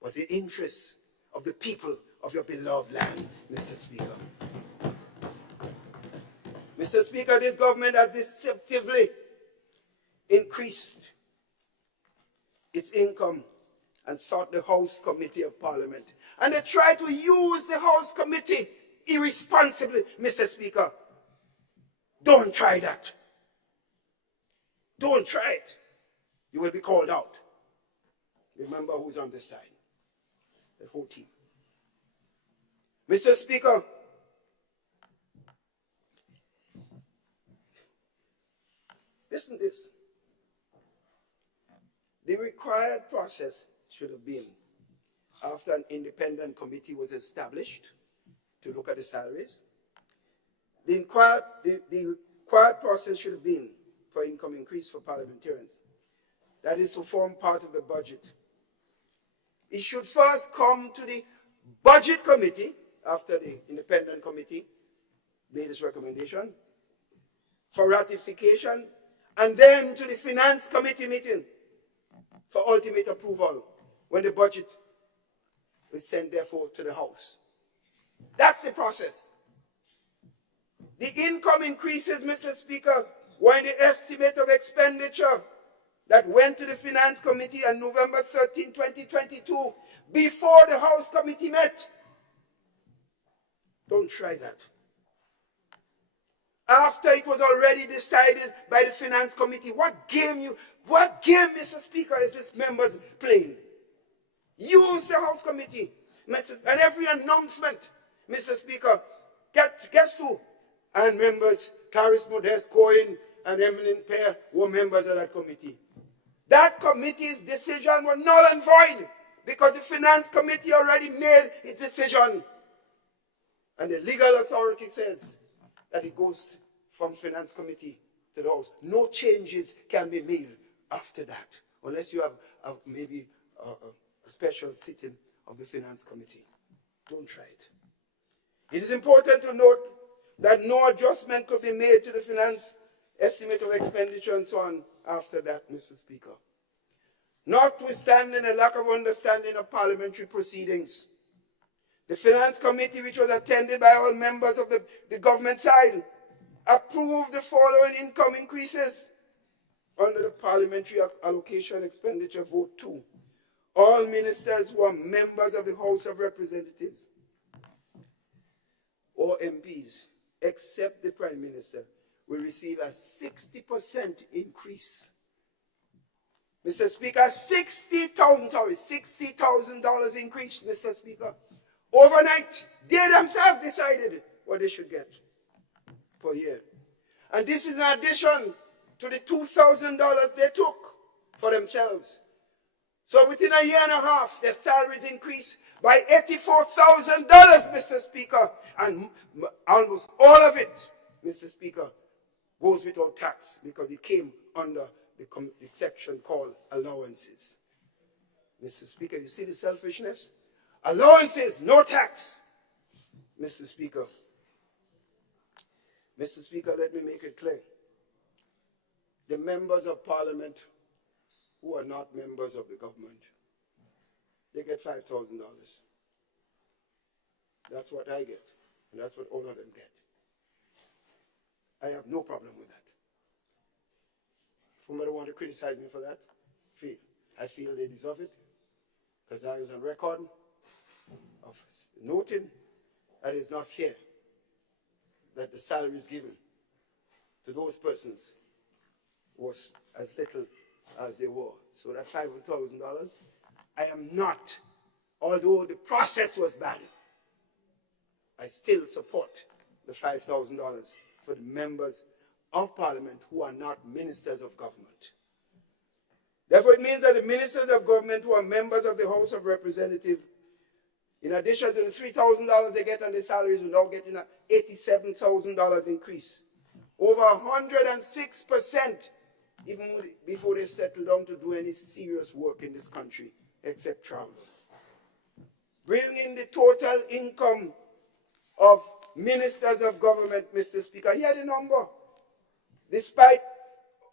but the interests of the people of your beloved land, Mr. Speaker. Mr. Speaker, this government has deceptively increased its income and sought the House Committee of Parliament. And they try to use the House Committee irresponsibly, Mr. Speaker. Don't try that. Don't try it. You will be called out. Remember who's on this side. The whole team. Mr. Speaker, listen to this. The required process should have been, after an independent committee was established to look at the salaries, the required process should have been for income increase for parliamentarians. That is to form part of the budget. It should first come to the budget committee after the independent committee made its recommendation for ratification, and then to the finance committee meeting for ultimate approval when the budget is sent, therefore, to the House. That's the process. The income increases, Mr. Speaker, were in the estimate of expenditure that went to the Finance Committee on November 13, 2022, before the House Committee met. Don't try that. After it was already decided by the Finance Committee, what game, Mr. Speaker, is this members playing? Use the House Committee. And every announcement, Mr. Speaker, guess who? And members, Caris Modest, Cohen, and Eminent Pair were members of that committee. That committee's decision was null and void because the Finance Committee already made its decision. And the legal authority says that it goes from Finance Committee to the House. No changes can be made after that, unless you have maybe a special sitting of the Finance Committee. Don't try it. It is important to note that no adjustment could be made to the finance estimate of expenditure and so on after that, Mr. Speaker. Notwithstanding a lack of understanding of parliamentary proceedings, the Finance Committee, which was attended by all members of the government side, approved the following income increases under the Parliamentary Allocation Expenditure Vote 2. All ministers who are members of the House of Representatives or MPs, except the Prime Minister, will receive a 60% increase. Mr. Speaker, $60,000 increase, Mr. Speaker. Overnight, they themselves decided what they should get per year. And this is in addition to the $2,000 they took for themselves. So within a year and a half, their salaries increased by $84,000, Mr. Speaker. And almost all of it, Mr. Speaker, goes without tax because it came under the section called allowances. Mr. Speaker, you see the selfishness? Allowances, no tax. Mr. Speaker. Mr. Speaker, let me make it clear. The members of Parliament who are not members of the government, they get $5,000. That's what I get, and that's what all of them get. I have no problem with that. If somebody want to criticize me for that, I feel they deserve it, because I was on record of noting that it's not fair that the salaries given to those persons was as little as they were. So that $5,000, I am not, although the process was bad, I still support the $5,000 for the members of Parliament who are not ministers of government. Therefore, it means that the ministers of government who are members of the House of Representatives, in addition to the $3,000 they get on their salaries, will now get an $87,000 increase. Over 106%, even before they settle down to do any serious work in this country, except travel. Bringing the total income of ministers of government, Mr. Speaker, here the number. Despite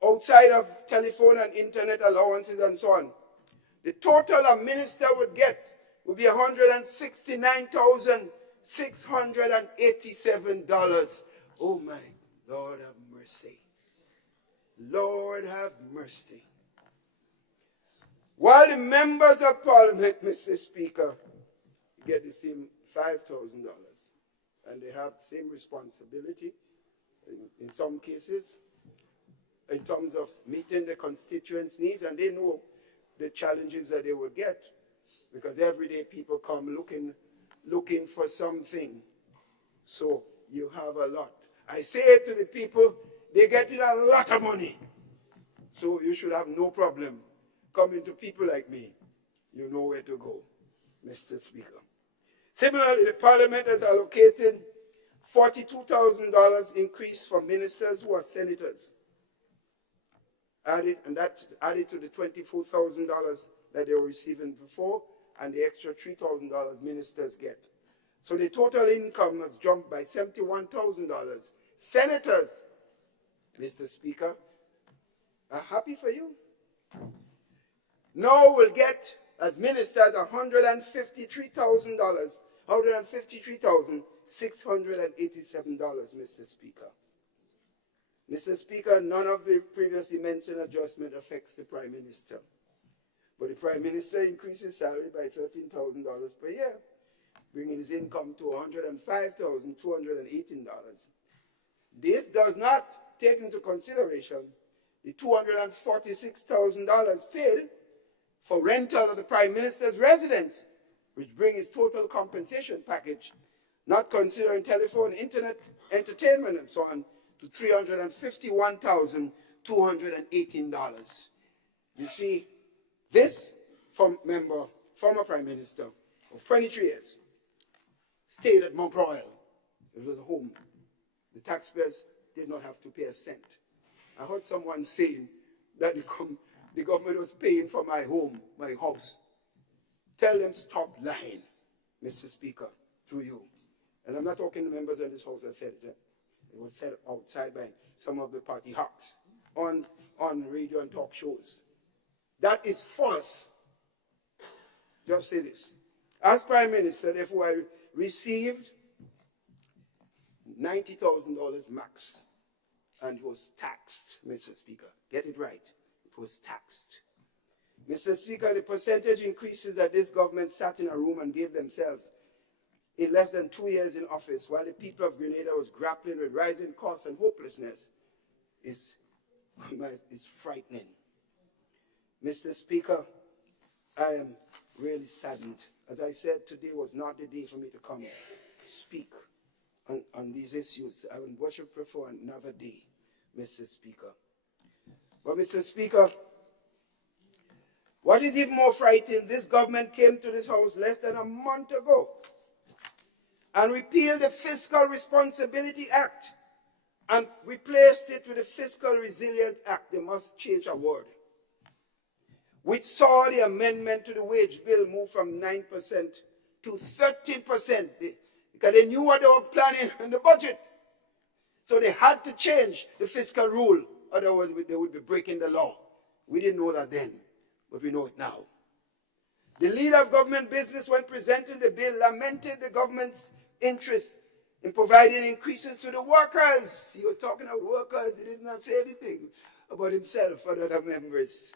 outside of telephone and internet allowances and so on, the total a minister would get would be $169,687. Oh my Lord have mercy. Lord have mercy. While the members of Parliament, Mr. Speaker, get the same $5,000, and they have the same responsibility in some cases in terms of meeting the constituents' needs, and they know the challenges that they will get, because every day people come looking for something. So you have a lot. I say to the people, they're getting a lot of money. So you should have no problem coming to people like me. You know where to go, Mr. Speaker. Similarly, the Parliament has allocated $42,000 increase for ministers who are senators. And that's added to the $24,000 that they were receiving before, and the extra $3,000 ministers get. So the total income has jumped by $71,000. Senators, Mr. Speaker, are happy for you. Now we'll get, as ministers, $153,000, $153,687, Mr. Speaker. Mr. Speaker, none of the previously mentioned adjustment affects the Prime Minister. But the Prime Minister increased his salary by $13,000 per year, bringing his income to $105,218. This does not take into consideration the $246,000 paid for rental of the Prime Minister's residence, which brings his total compensation package, not considering telephone, internet, entertainment, and so on, to $351,218. You see, this former Prime Minister of 23 years, stayed at Mount Royal. It was a home. The taxpayers did not have to pay a cent. I heard someone saying that the government was paying for my home, my house. Tell them stop lying, Mr. Speaker, through you. And I'm not talking to members of this house that said it. It was said outside by some of the party hawks on radio and talk shows. That is false. Just say this. As Prime Minister, therefore, I received $90,000 max, and it was taxed, Mr. Speaker. Get it right. It was taxed. Mr. Speaker, the percentage increases that this government sat in a room and gave themselves in less than 2 years in office, while the people of Grenada was grappling with rising costs and hopelessness, is frightening. Mr. Speaker, I am really saddened. As I said, today was not the day for me to come speak on these issues. I would much prefer another day, Mr. Speaker. But Mr. Speaker, what is even more frightening, this government came to this house less than a month ago and repealed the Fiscal Responsibility Act and replaced it with the Fiscal Resilience Act. They must change a word, which saw the amendment to the wage bill move from 9% to 30%, because they knew what they were planning in the budget. So they had to change the fiscal rule, otherwise they would be breaking the law. We didn't know that then, but we know it now. The leader of government business, when presenting the bill, lamented the government's interest in providing increases to the workers. He was talking about workers. He did not say anything about himself or other members.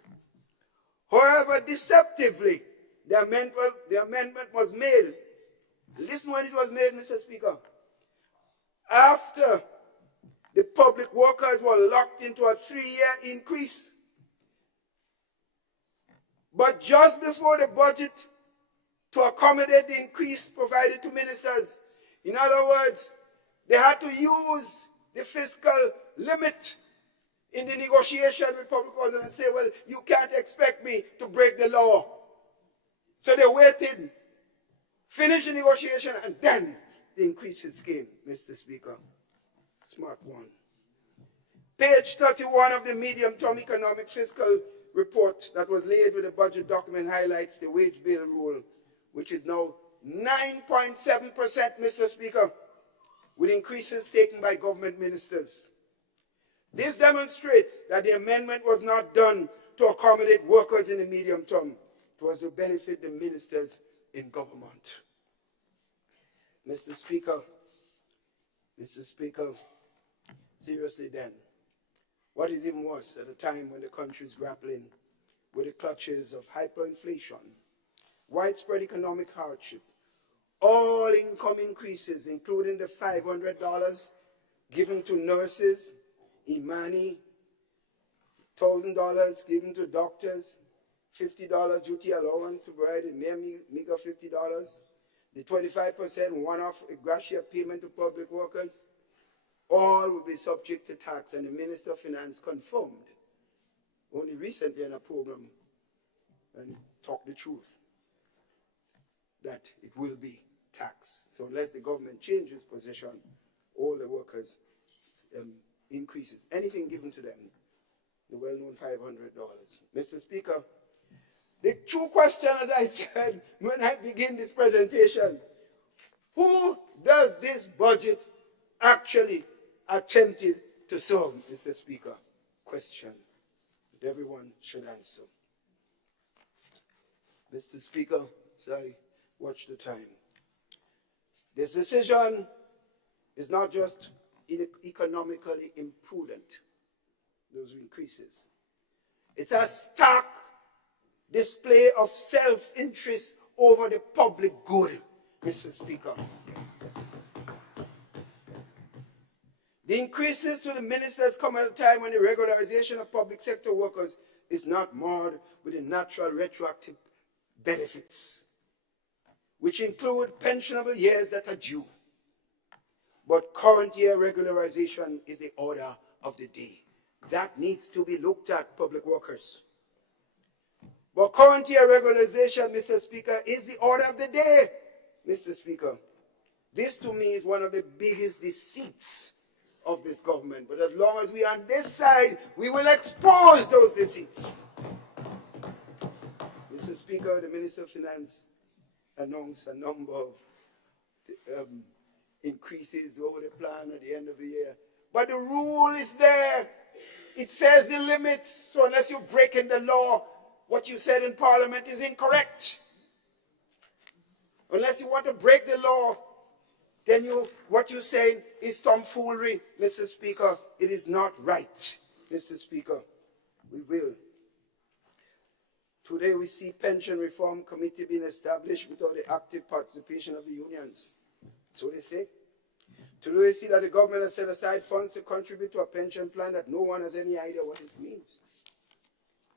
However, deceptively, the amendment was made. Listen when it was made, Mr. Speaker. After the public workers were locked into a 3-year increase. But just before the budget to accommodate the increase provided to ministers, in other words, they had to use the fiscal limit in the negotiation with public workers and say, well, you can't expect me to break the law. So they waited, finished the negotiation, and then the increases came, Mr. Speaker. Smart one. Page 31 of the medium-term economic fiscal report that was laid with the budget document highlights the wage bill rule, which is now 9.7%, Mr. Speaker, with increases taken by government ministers. This demonstrates that the amendment was not done to accommodate workers in the medium term. It was to benefit the ministers in government. Mr. Speaker, seriously then, what is even worse at a time when the country is grappling with the clutches of hyperinflation, widespread economic hardship, all income increases, including the $500 given to nurses, Imani, $1,000 given to doctors, $50 duty allowance to provide a mere meager $50, the 25% one-off gratia payment to public workers, all will be subject to tax, and the Minister of Finance confirmed only recently in a program and talked the truth that it will be taxed. So unless the government changes position, all the workers increases, anything given to them, the well-known $500. Mr. Speaker, the true question, as I said when I begin this presentation, who does this budget actually attempted to serve, Mr. Speaker? Question that everyone should answer. Mr. Speaker, sorry, watch the time. This decision is not just economically imprudent, those increases. It's a stark display of self-interest over the public good, Mr. Speaker. The increases to the ministers come at a time when the regularization of public sector workers is not marred with the natural retroactive benefits, which include pensionable years that are due. But current year regularization is the order of the day. That needs to be looked at, public workers. But current year regularization, Mr. Speaker, is the order of the day, Mr. Speaker. This to me is one of the biggest deceits of this government. But as long as we are on this side, we will expose those deceits. Mr. Speaker, the Minister of Finance announced a number of increases over the plan at the end of the year. But the rule is there. It says the limits. So unless you're breaking the law, what you said in Parliament is incorrect. Unless you want to break the law, then what you're saying is tomfoolery, Mr. Speaker. It is not right, Mr. Speaker. We will. Today we see pension reform committee being established without the active participation of the unions. So they say. Today we see that the government has set aside funds to contribute to a pension plan that no one has any idea what it means.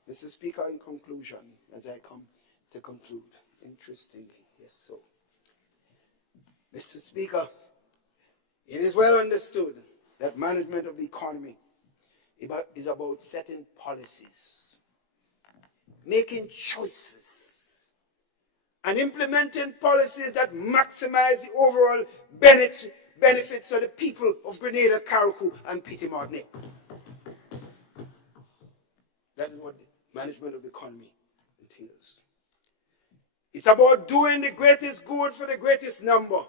Mr. Speaker, in conclusion, as I come to conclude, interestingly, yes, so. Mr. Speaker, it is well understood that management of the economy is about setting policies, making choices, and implementing policies that maximize the overall benefits of the people of Grenada, Carriacou, and Petite Martinique. That is what the management of the economy entails. It's about doing the greatest good for the greatest number.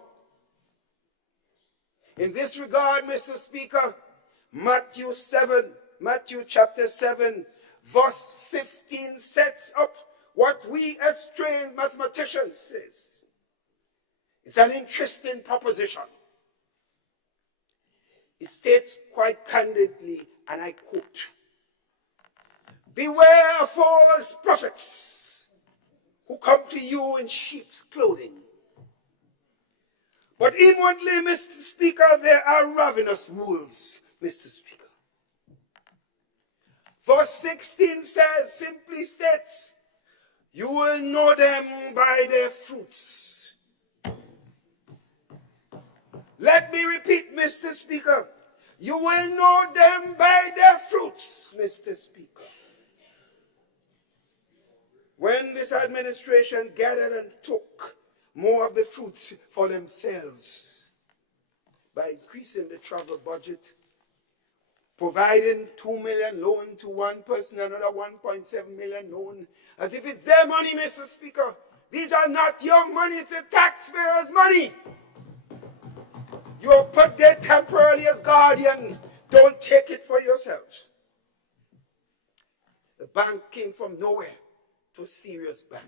In this regard, Mr. Speaker, Matthew chapter 7, verse 15 sets up what we as trained mathematicians says. It's an interesting proposition. It states quite candidly, and I quote, "Beware of false prophets who come to you in sheep's clothing. But inwardly, Mr. Speaker, there are ravenous wolves, Mr. Speaker." Verse 16 says, simply states, "You will know them by their fruits." Let me repeat, Mr. Speaker. You will know them by their fruits, Mr. Speaker. When this administration gathered and took more of the fruits for themselves by increasing the travel budget, providing 2 million loan to one person, another 1.7 million loan, as if it's their money, Mr. Speaker. These are not your money, it's the taxpayers' money. You're put there temporarily as guardian. Don't take it for yourselves. The bank came from nowhere to a serious bank.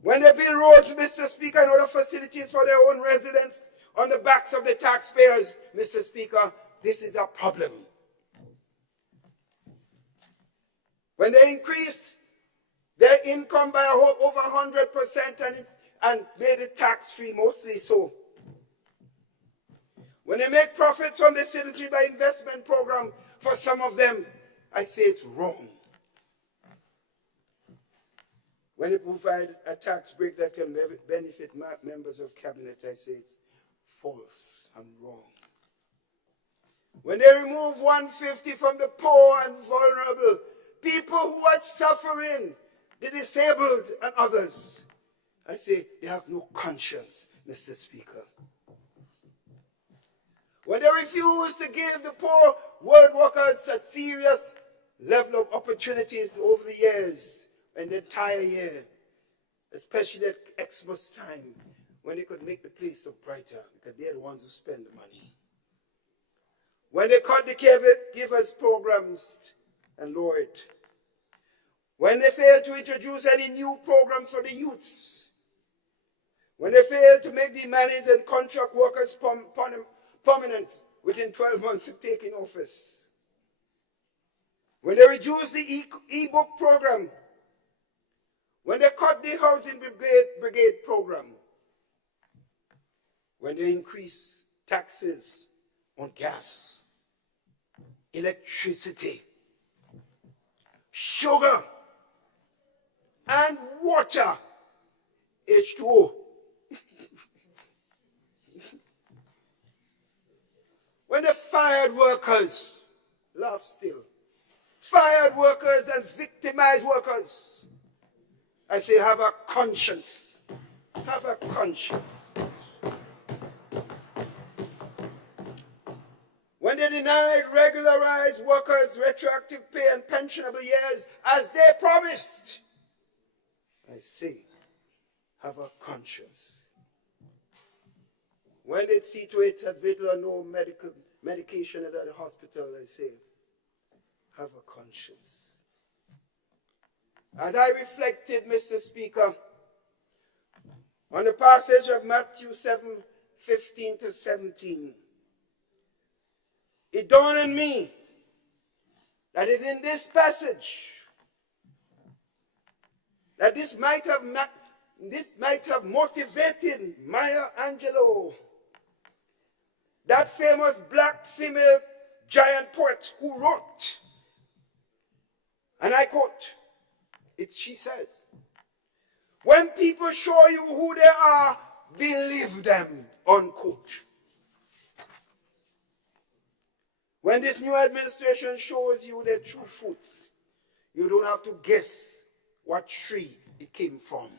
When they build roads, Mr. Speaker, and other facilities for their own residents on the backs of the taxpayers, Mr. Speaker, this is a problem. When they increase their income by over 100% and made it tax-free, mostly so. When they make profits from the Synergy by Investment program, for some of them, I say it's wrong. When they provide a tax break that can benefit members of cabinet, I say it's false and wrong. When they remove 150 from the poor and vulnerable, people who are suffering, the disabled and others, I say they have no conscience, Mr. Speaker. When they refuse to give the poor world workers a serious level of opportunities over the years, and the entire year, especially at Xmas time, when they could make the place so brighter, because they're the ones who spend the money. When they cut the givers programs and lower it. When they fail to introduce any new programs for the youths. When they fail to make the managers and contract workers permanent within 12 months of taking office. When they reduced the e-book program, when they cut the housing brigade program, when they increased taxes on gas, electricity, sugar, and water, H2O. When they fired workers, laugh still, fired workers and victimized workers, I say have a conscience, have a conscience. When they denied regularized workers retroactive pay and pensionable years as they promised, I say, have a conscience. When they see to it that little or no medication at the hospital, I say, have a conscience. As I reflected, Mr. Speaker, on the passage of Matthew 7:15 to 17, it dawned on me that it in this passage, that this might have motivated Maya Angelou, that famous black female giant poet who wrote, and I quote, she says, when people show you who they are, believe them, unquote. When this new administration shows you their true fruits, you don't have to guess what tree it came from.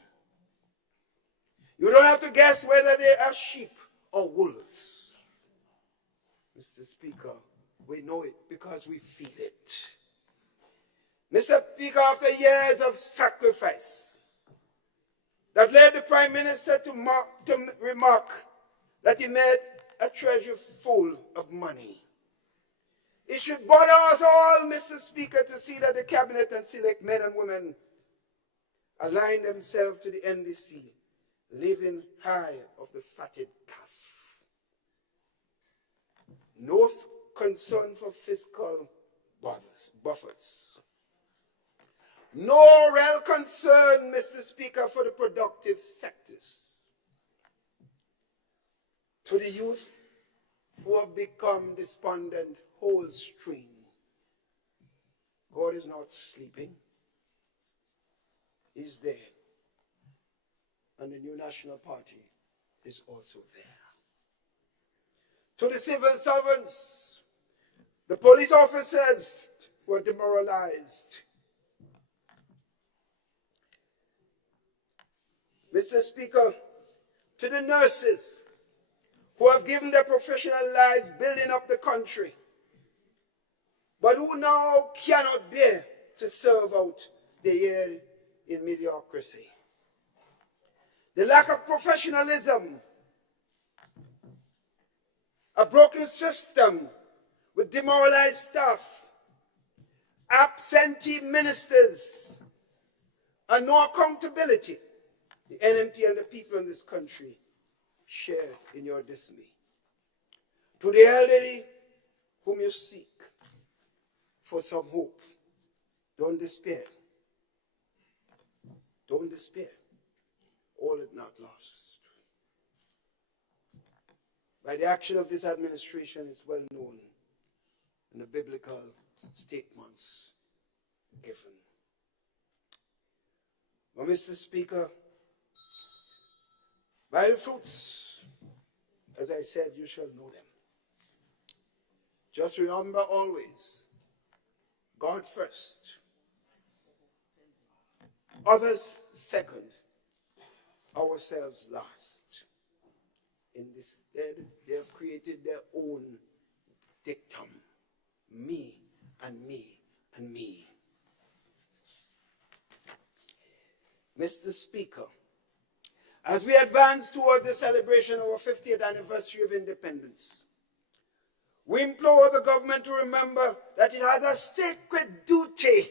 You don't have to guess whether they are sheep or wolves. Mr. Speaker, we know it because we feel it. Mr. Speaker, after years of sacrifice that led the Prime Minister to remark that he made a treasure full of money, it should bother us all, Mr. Speaker, to see that the Cabinet and select men and women align themselves to the NDC, living high of the fatted calf. No concern for fiscal buffers. No real concern, Mr. Speaker, for the productive sectors. To the youth who have become despondent whole stream. God is not sleeping. He's there. And the new National Party is also there. To the civil servants, the police officers were demoralized. Mr. Speaker, to the nurses who have given their professional lives building up the country, but who now cannot bear to serve out the year in mediocrity. The lack of professionalism, a broken system with demoralized staff, absentee ministers, and no accountability, the NMP and the people in this country share in your dismay. To the elderly whom you seek for some hope, don't despair. Don't despair. All is not lost. By the action of this administration, it's well known in the biblical statements given. But Mr. Speaker, by the fruits, as I said, you shall know them. Just remember always, God first, others second, ourselves last. In this stead, they have created their own dictum, me and me and me. Mr. Speaker, as we advance toward the celebration of our 50th anniversary of independence, we implore the government to remember that it has a sacred duty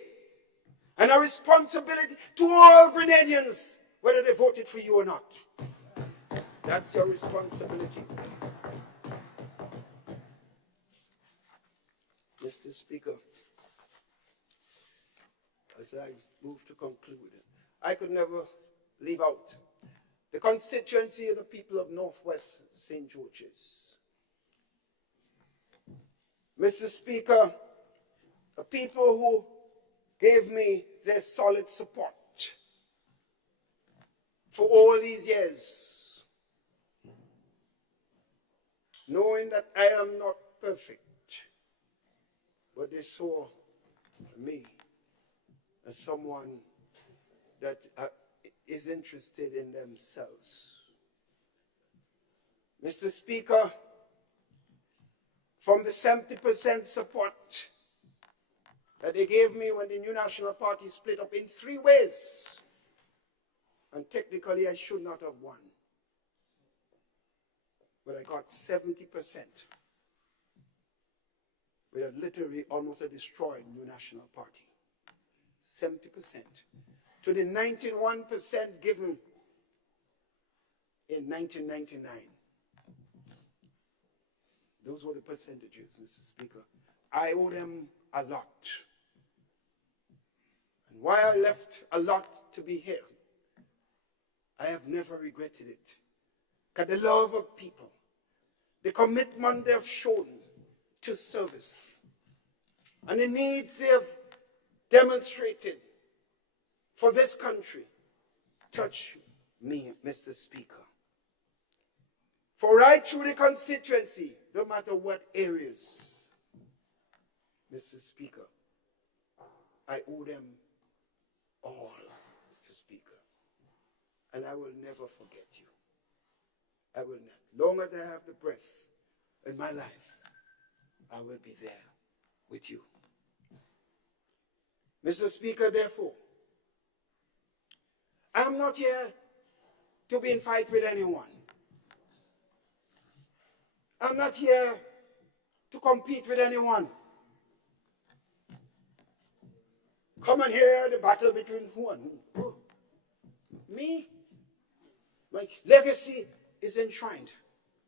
and a responsibility to all Grenadians, whether they voted for you or not. That's your responsibility. Mr. Speaker, as I move to conclude, I could never leave out the constituency of the people of Northwest St. George's. Mr. Speaker, the people who gave me their solid support for all these years, knowing that I am not perfect, but they saw me as someone that is interested in themselves. Mr. Speaker, from the 70% support that they gave me when the New National Party split up in 3 ways, and technically I should not have won, but I got 70%, with a literally almost a destroyed New National Party. 70% to the 91% given in 1999. Those were the percentages, Mr. Speaker. I owe them a lot. And why I left a lot to be here, I have never regretted it. Because the love of people, the commitment they have shown to service, and the needs they have demonstrated for this country touch me, Mr. Speaker. For right through the constituency, no matter what areas, Mr. Speaker, I owe them all, Mr. Speaker. And I will never forget you. I will not. Long as I have the breath in my life, I will be there with you. Mr. Speaker, therefore, I'm not here to be in fight with anyone. I'm not here to compete with anyone. Come and hear the battle between who and who. Me, my legacy is enshrined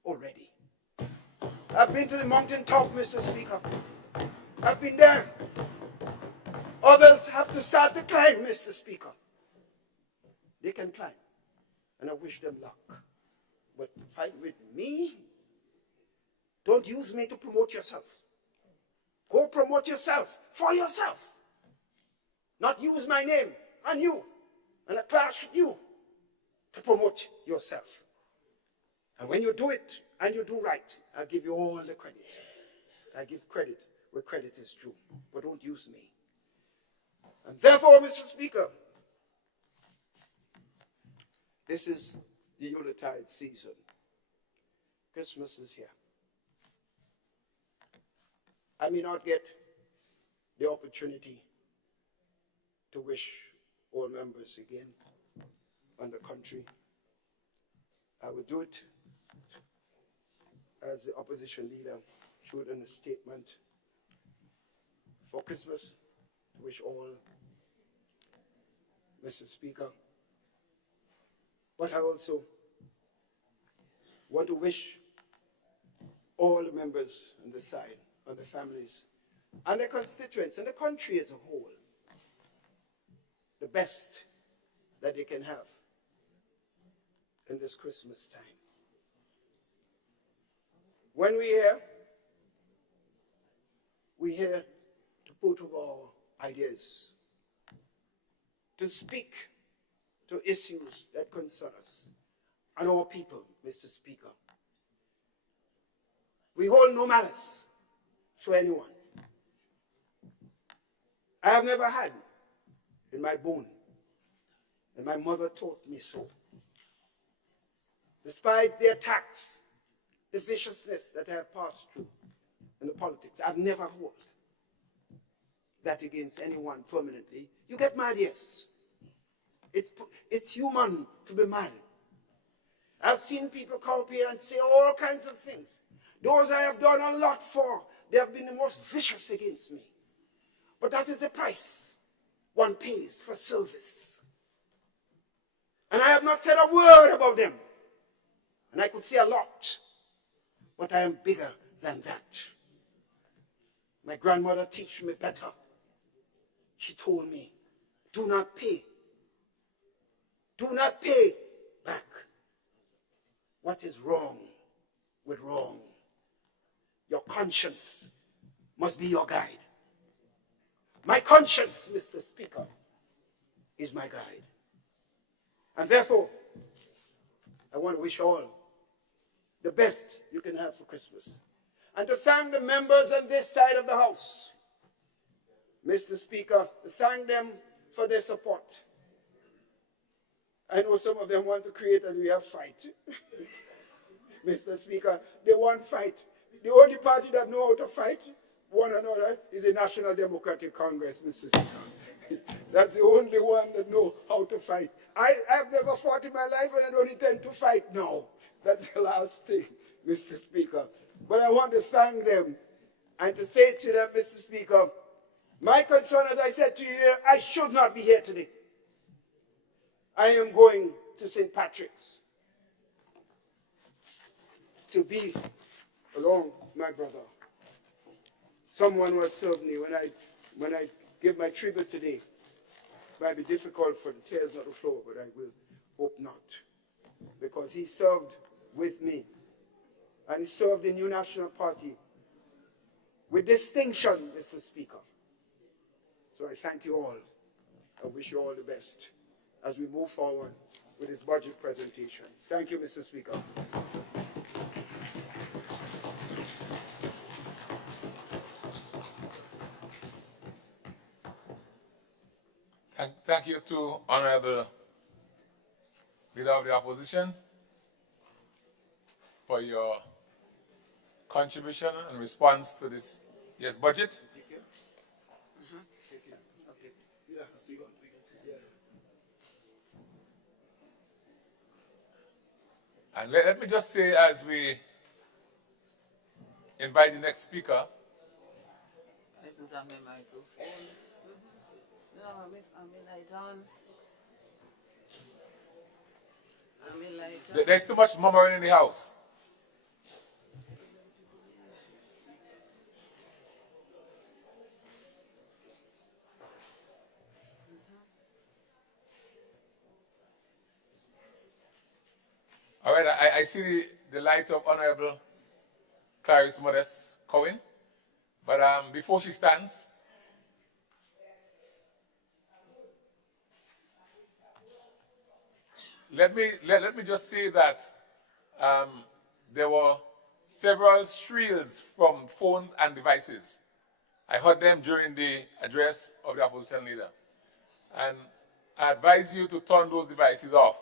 already. I've been to the mountaintop, Mr. Speaker. I've been there. Others have to start to climb, Mr. Speaker. They can climb, and I wish them luck. But fight with me? Don't use me to promote yourself. Go promote yourself for yourself. Not use my name and you and a clash with you to promote yourself. And when you do it and you do right, I give you all the credit. I give credit where credit is due, but don't use me. And therefore, Mr. Speaker, this is the Yuletide season. Christmas is here. I may not get the opportunity to wish all members again and the country. I will do it as the opposition leader showed in a statement for Christmas to wish all, Mr. Speaker. But I also want to wish all the members on the side, and the families, and the constituents, and the country as a whole, the best that they can have in this Christmas time. When we're here to put of our ideas, to speak to issues that concern us and our people, Mr. Speaker. We hold no malice to anyone. I have never had in my bone, and my mother taught me so. Despite the attacks, the viciousness that I have passed through in the politics, I've never held that against anyone permanently. You get mad, yes. It's human to be mad. I've seen people come up here and say all kinds of things. Those I have done a lot for, they have been the most vicious against me. But that is the price one pays for service. And I have not said a word about them. And I could say a lot. But I am bigger than that. My grandmother teach me better. She told me, do not pay. Do not pay back what is wrong with wrong. Your conscience must be your guide. My conscience, Mr. Speaker, is my guide. And therefore, I want to wish all the best you can have for Christmas. And to thank the members on this side of the House, Mr. Speaker, to thank them for their support. I know some of them want to create a real fight. Mr. Speaker, they want fight. The only party that know how to fight one another is the National Democratic Congress, Mr. Speaker. That's the only one that know how to fight. I've never fought in my life and I don't intend to fight now. That's the last thing, Mr. Speaker. But I want to thank them and to say to them, Mr. Speaker, my concern, as I said to you, I should not be here today. I am going to St. Patrick's to be along my brother. Someone was served me when I give my tribute today. It might be difficult for the tears not to flow, but I will hope not. Because he served with me. And he served the New National Party with distinction, Mr. Speaker. So I thank you all. I wish you all the best as we move forward with this budget presentation. Thank you, Mr. Speaker. And thank you to Honorable Leader of the Opposition for your contribution and response to this year's budget. Take care. Take care. Okay. Yeah, see you. Yeah. And let me just say, as we invite the next speaker, I don't have my microphone. No, I'm light on. I'm light on. there's too much murmuring in the house. All right, I see the light of Honorable Clarice Modest Cohen, but before she stands, let me just say that there were several shrills from phones and devices. I heard them during the address of the opposition leader, and I advise you to turn those devices off.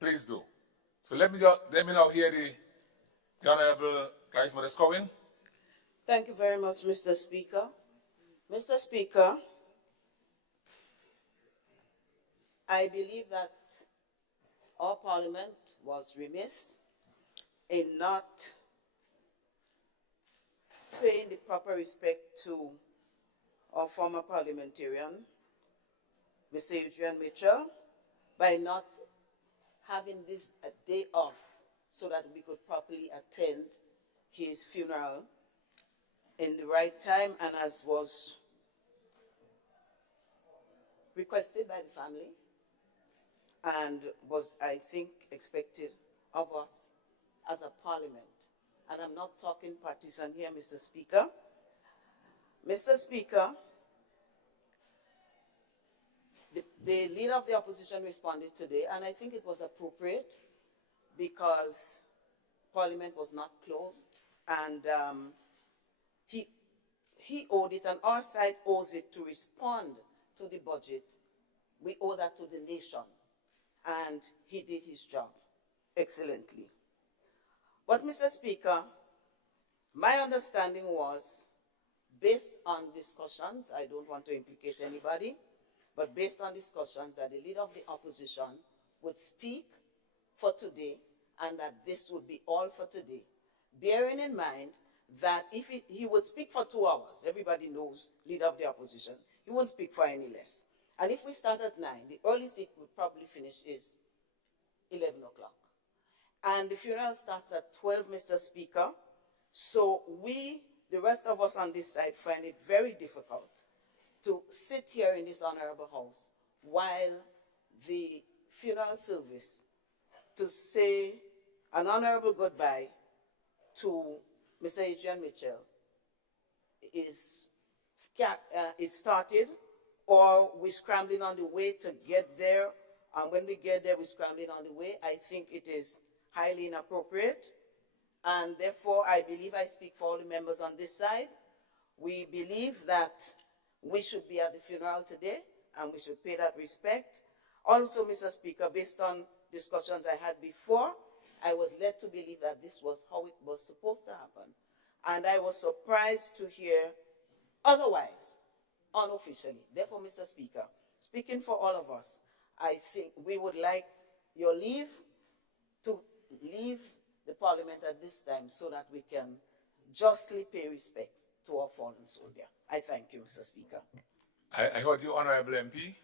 Please do. So let me now hear the Honorable Clarice Modest Cohen. Thank you very much, Mr. Speaker. Mr. Speaker, I believe that our Parliament was remiss in not paying the proper respect to our former parliamentarian, Mr. Adrian Mitchell, by not having this a day off so that we could properly attend his funeral in the right time and as was requested by the family and was, I think, expected of us as a parliament. And I'm not talking partisan here, Mr. Speaker. Mr. Speaker, the leader of the opposition responded today, and I think it was appropriate because Parliament was not closed, and he owed it, and our side owes it to respond to the budget. We owe that to the nation, and he did his job excellently. But, Mr. Speaker, my understanding was, based on discussions, I don't want to implicate anybody, but based on discussions that the leader of the opposition would speak for today and that this would be all for today, bearing in mind that if he would speak for 2 hours, everybody knows leader of the opposition, he won't speak for any less. And if we start at 9, the earliest it would probably finish is 11 o'clock. And the funeral starts at 12, Mr. Speaker. So we, the rest of us on this side, find it very difficult to sit here in this honorable house while the funeral service to say an honorable goodbye to Mr. Adrian Mitchell is started, or we're scrambling on the way to get there. And when we get there, we're scrambling on the way. I think it is highly inappropriate. And therefore, I believe I speak for all the members on this side. We believe that we should be at the funeral today, and we should pay that respect. Also, Mr. Speaker, based on discussions I had before, I was led to believe that this was how it was supposed to happen. And I was surprised to hear otherwise, unofficially. Therefore, Mr. Speaker, speaking for all of us, I think we would like your leave to leave the Parliament at this time so that we can justly pay respect to our fallen soldier. I thank you, Mr. Speaker. I heard you, Honorable MP.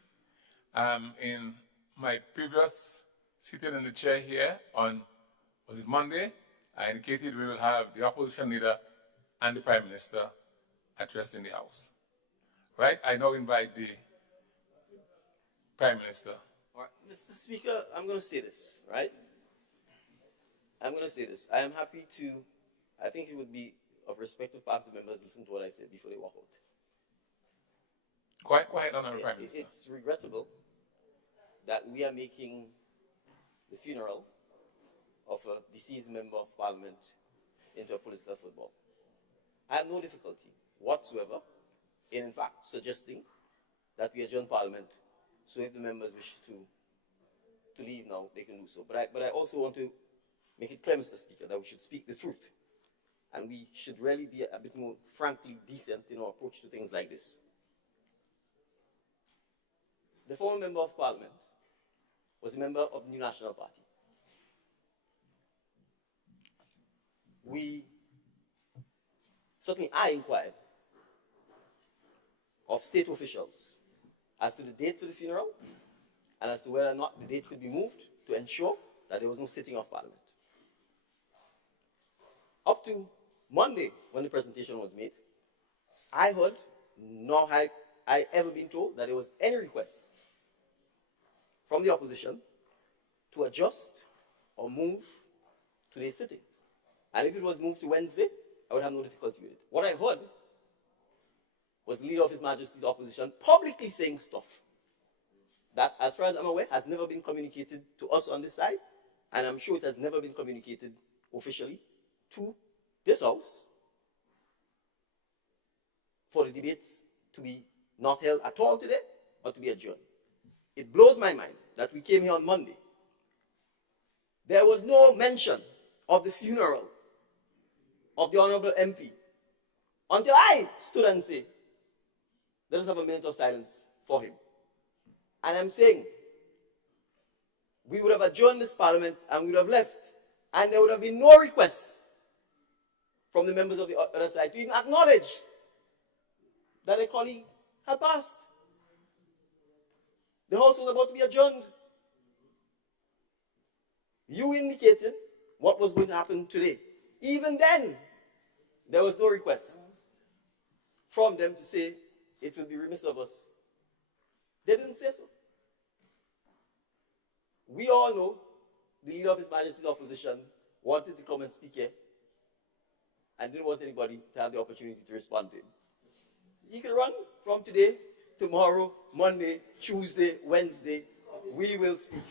In my previous sitting in the chair here on, was it Monday? I indicated we will have the opposition leader and the Prime Minister addressing the House. Right? I now invite the Prime Minister. All right, Mr. Speaker, I'm going to say this, right? I'm going to say this. I am happy to, I think it would be of respect if perhaps the members listen to what I said before they walk out. Go ahead, Honorable Prime Minister. It's regrettable that we are making the funeral of a deceased member of Parliament into a political football. I have no difficulty whatsoever in fact, suggesting that we adjourn Parliament, so if the members wish to leave now, they can do so. But I also want to make it clear, Mr. Speaker, that we should speak the truth. And we should really be a bit more frankly decent in our approach to things like this. The former member of Parliament was a member of the New National Party. Certainly I inquired of state officials as to the date for the funeral and as to whether or not the date could be moved to ensure that there was no sitting of Parliament. Up to Monday, when the presentation was made, I heard, nor had I ever been told, that there was any request from the opposition to adjust or move today's sitting. And if it was moved to Wednesday, I would have no difficulty with it. What I heard was the leader of His Majesty's opposition publicly saying stuff that, as far as I'm aware, has never been communicated to us on this side, and I'm sure it has never been communicated officially to this House for the debates to be not held at all today, or to be adjourned. It blows my mind that we came here on Monday. There was no mention of the funeral of the Honorable MP until I stood and said, let us have a minute of silence for him. And I'm saying, we would have adjourned this Parliament and we would have left, and there would have been no request from the members of the other side to even acknowledge that a colleague had passed. The House was about to be adjourned. You indicated what was going to happen today. Even then, there was no request from them to say it would be remiss of us. They didn't say so. We all know the leader of His Majesty's opposition wanted to come and speak here and didn't want anybody to have the opportunity to respond to him. He can run from today, tomorrow, Monday, Tuesday, Wednesday. We will speak.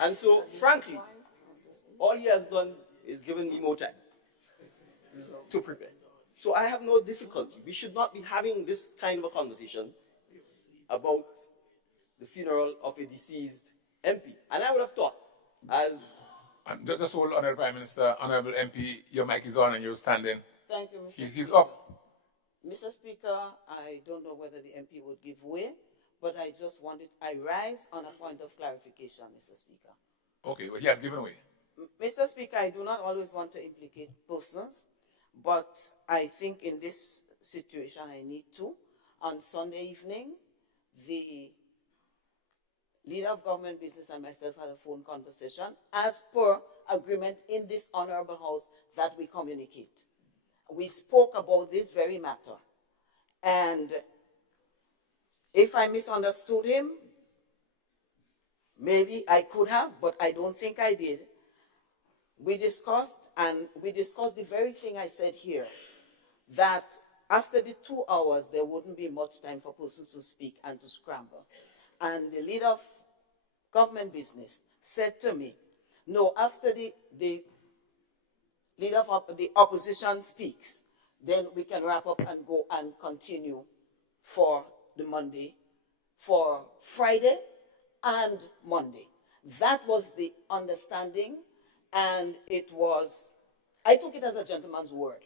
And so, frankly, all he has done is given me more time to prepare. So I have no difficulty. We should not be having this kind of a conversation about the funeral of a deceased MP. And I would have thought, as... Just hold, Honorable Prime Minister, Honorable MP, your mic is on and you're standing. Thank you, Mr. Speaker. He's up. Mr. Speaker, I don't know whether the MP would give way, but I rise on a point of clarification, Mr. Speaker. Okay, well, he has given way. Mr. Speaker, I do not always want to implicate persons, but I think in this situation I need to. On Sunday evening, the leader of government business and myself had a phone conversation as per agreement in this honorable house that we communicate. We spoke about this very matter. And if I misunderstood him, maybe I could have, but I don't think I did. We discussed the very thing I said here, that after the 2 hours, there wouldn't be much time for persons to speak and to scramble. And the leader of government business said to me, no, after the leader of the opposition speaks, then we can wrap up and go and continue for the Monday, for Friday and Monday. That was the understanding, and I took it as a gentleman's word.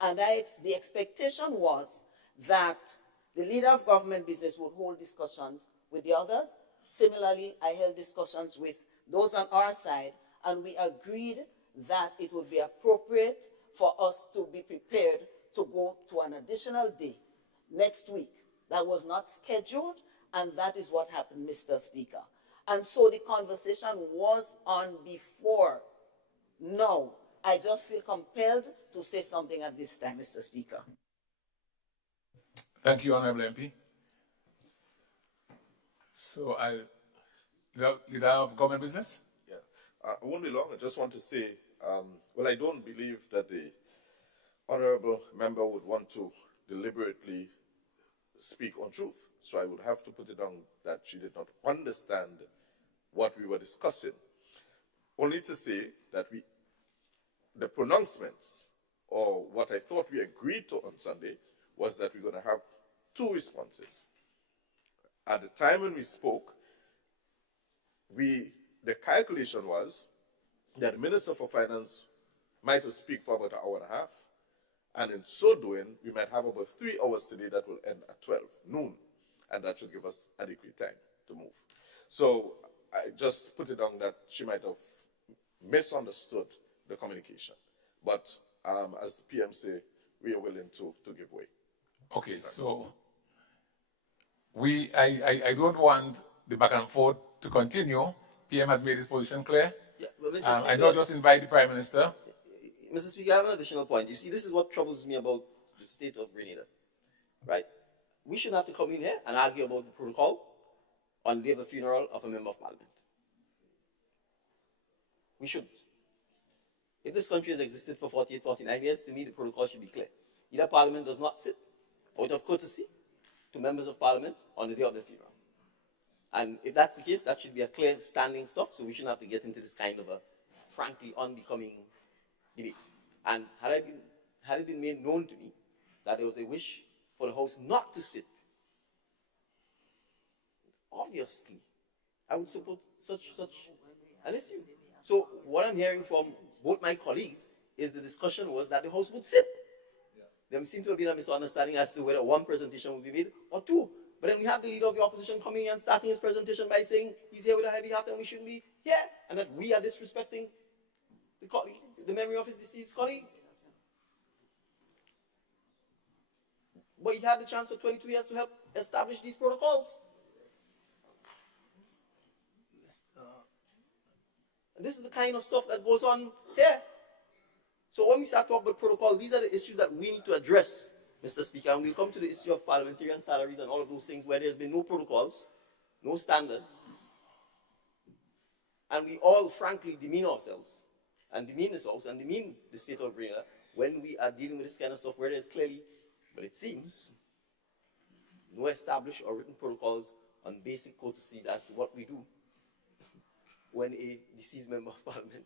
And the expectation was that the leader of government business would hold discussions with the others. Similarly, I held discussions with those on our side, and we agreed that it would be appropriate for us to be prepared to go to an additional day next week. That was not scheduled, and that is what happened, Mr. Speaker. And so the conversation was on before. Now, I just feel compelled to say something at this time, Mr. Speaker. Thank you, Honorable MP. So, leader of government business? Yeah, I won't be long. I just want to say, well, I don't believe that the honorable member would want to deliberately speak untruth. So I would have to put it down that she did not understand what we were discussing. Only to say that the pronouncements, or what I thought we agreed to on Sunday, was that we're going to have 2 responses. At the time when we spoke, the calculation was that the Minister for Finance might have speak for about an hour and a half, and in so doing, we might have about 3 hours today that will end at 12 noon, and that should give us adequate time to move. So I just put it down that she might have misunderstood the communication. But as the PM say, we are willing to give way. Okay, so I don't want the back and forth to continue. PM has made his position clear. Yeah, but Mr. I Speaker, now just invite the Prime Minister. Mr. Speaker, I have an additional point. You see, this is what troubles me about the state of Grenada, right? We shouldn't have to come in here and argue about the protocol on the day of the funeral of a member of parliament. We shouldn't. If this country has existed for 48, 49 years, to me the protocol should be clear. Either parliament does not sit out of courtesy to members of parliament on the day of the funeral. And if that's the case, that should be a clear standing stuff, so we shouldn't have to get into this kind of a frankly unbecoming debate. And had it been made known to me that there was a wish for the House not to sit, obviously, I would support such an issue. So what I'm hearing from both my colleagues is the discussion was that the House would sit. There seemed to have been a misunderstanding as to whether 1 presentation would be made or 2. But then we have the leader of the opposition coming and starting his presentation by saying he's here with a heavy heart and we shouldn't be here, and that we are disrespecting the memory of his deceased colleagues. But he had the chance for 22 years to help establish these protocols. And this is the kind of stuff that goes on here. So when we start talking about protocol, these are the issues that we need to address, Mr. Speaker, and we'll come to the issue of parliamentarian salaries and all of those things where there's been no protocols, no standards, and we all frankly demean ourselves and demean this House and demean the state of Grenada when we are dealing with this kind of stuff where there's clearly, but it seems, no established or written protocols on basic courtesies as to what we do when a deceased member of parliament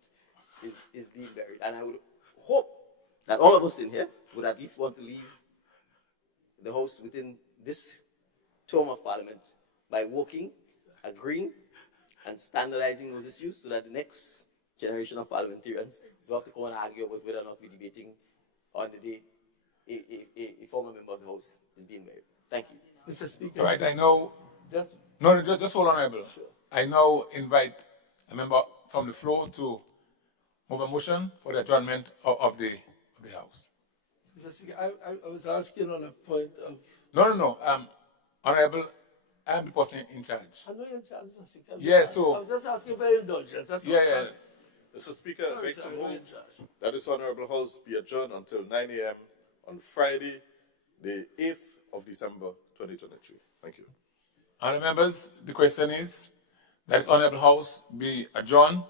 is being buried. And I would hope that all of us in here would at least want to leave the House within this term of parliament by working, agreeing, and standardizing those issues so that the next generation of parliamentarians don't have to come and argue about whether or not we're debating on the day a former member of the House is being buried. Thank you. Mr. Speaker. All right, I know. Just, Just hold on, Honorable. Sure. I now invite a member from the floor to move a motion for the adjournment of the House. Mr. Speaker, I was asking on a point of... No. Honorable I am the person in charge. I know you're in charge, Mr. Speaker. Yes, so- I was just asking for your indulgence. That's all. Yeah, yeah. Sorry. Mr. Speaker, I Sorry, beg sir, to I know you're move in charge. that this Honorable House be adjourned until 9 a.m. on Friday, the 8th of December, 2023. Thank you. Honourable members, the question is that this Honourable House be adjourned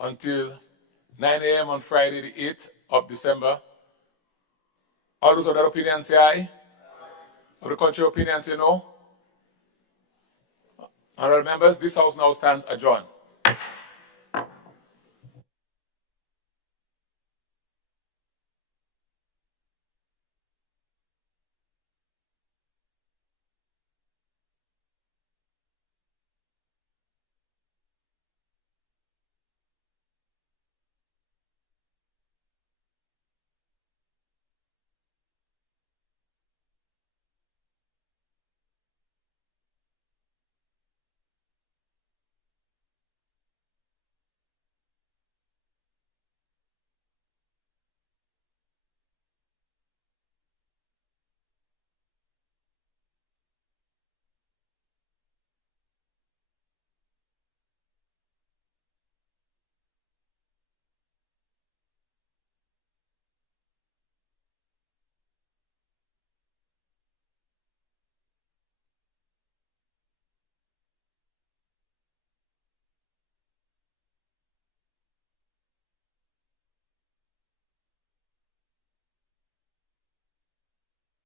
until 9 a.m. on Friday, the 8th of December. All those of that opinion say aye. Of the contrary opinion say no. Honourable members, this House now stands adjourned.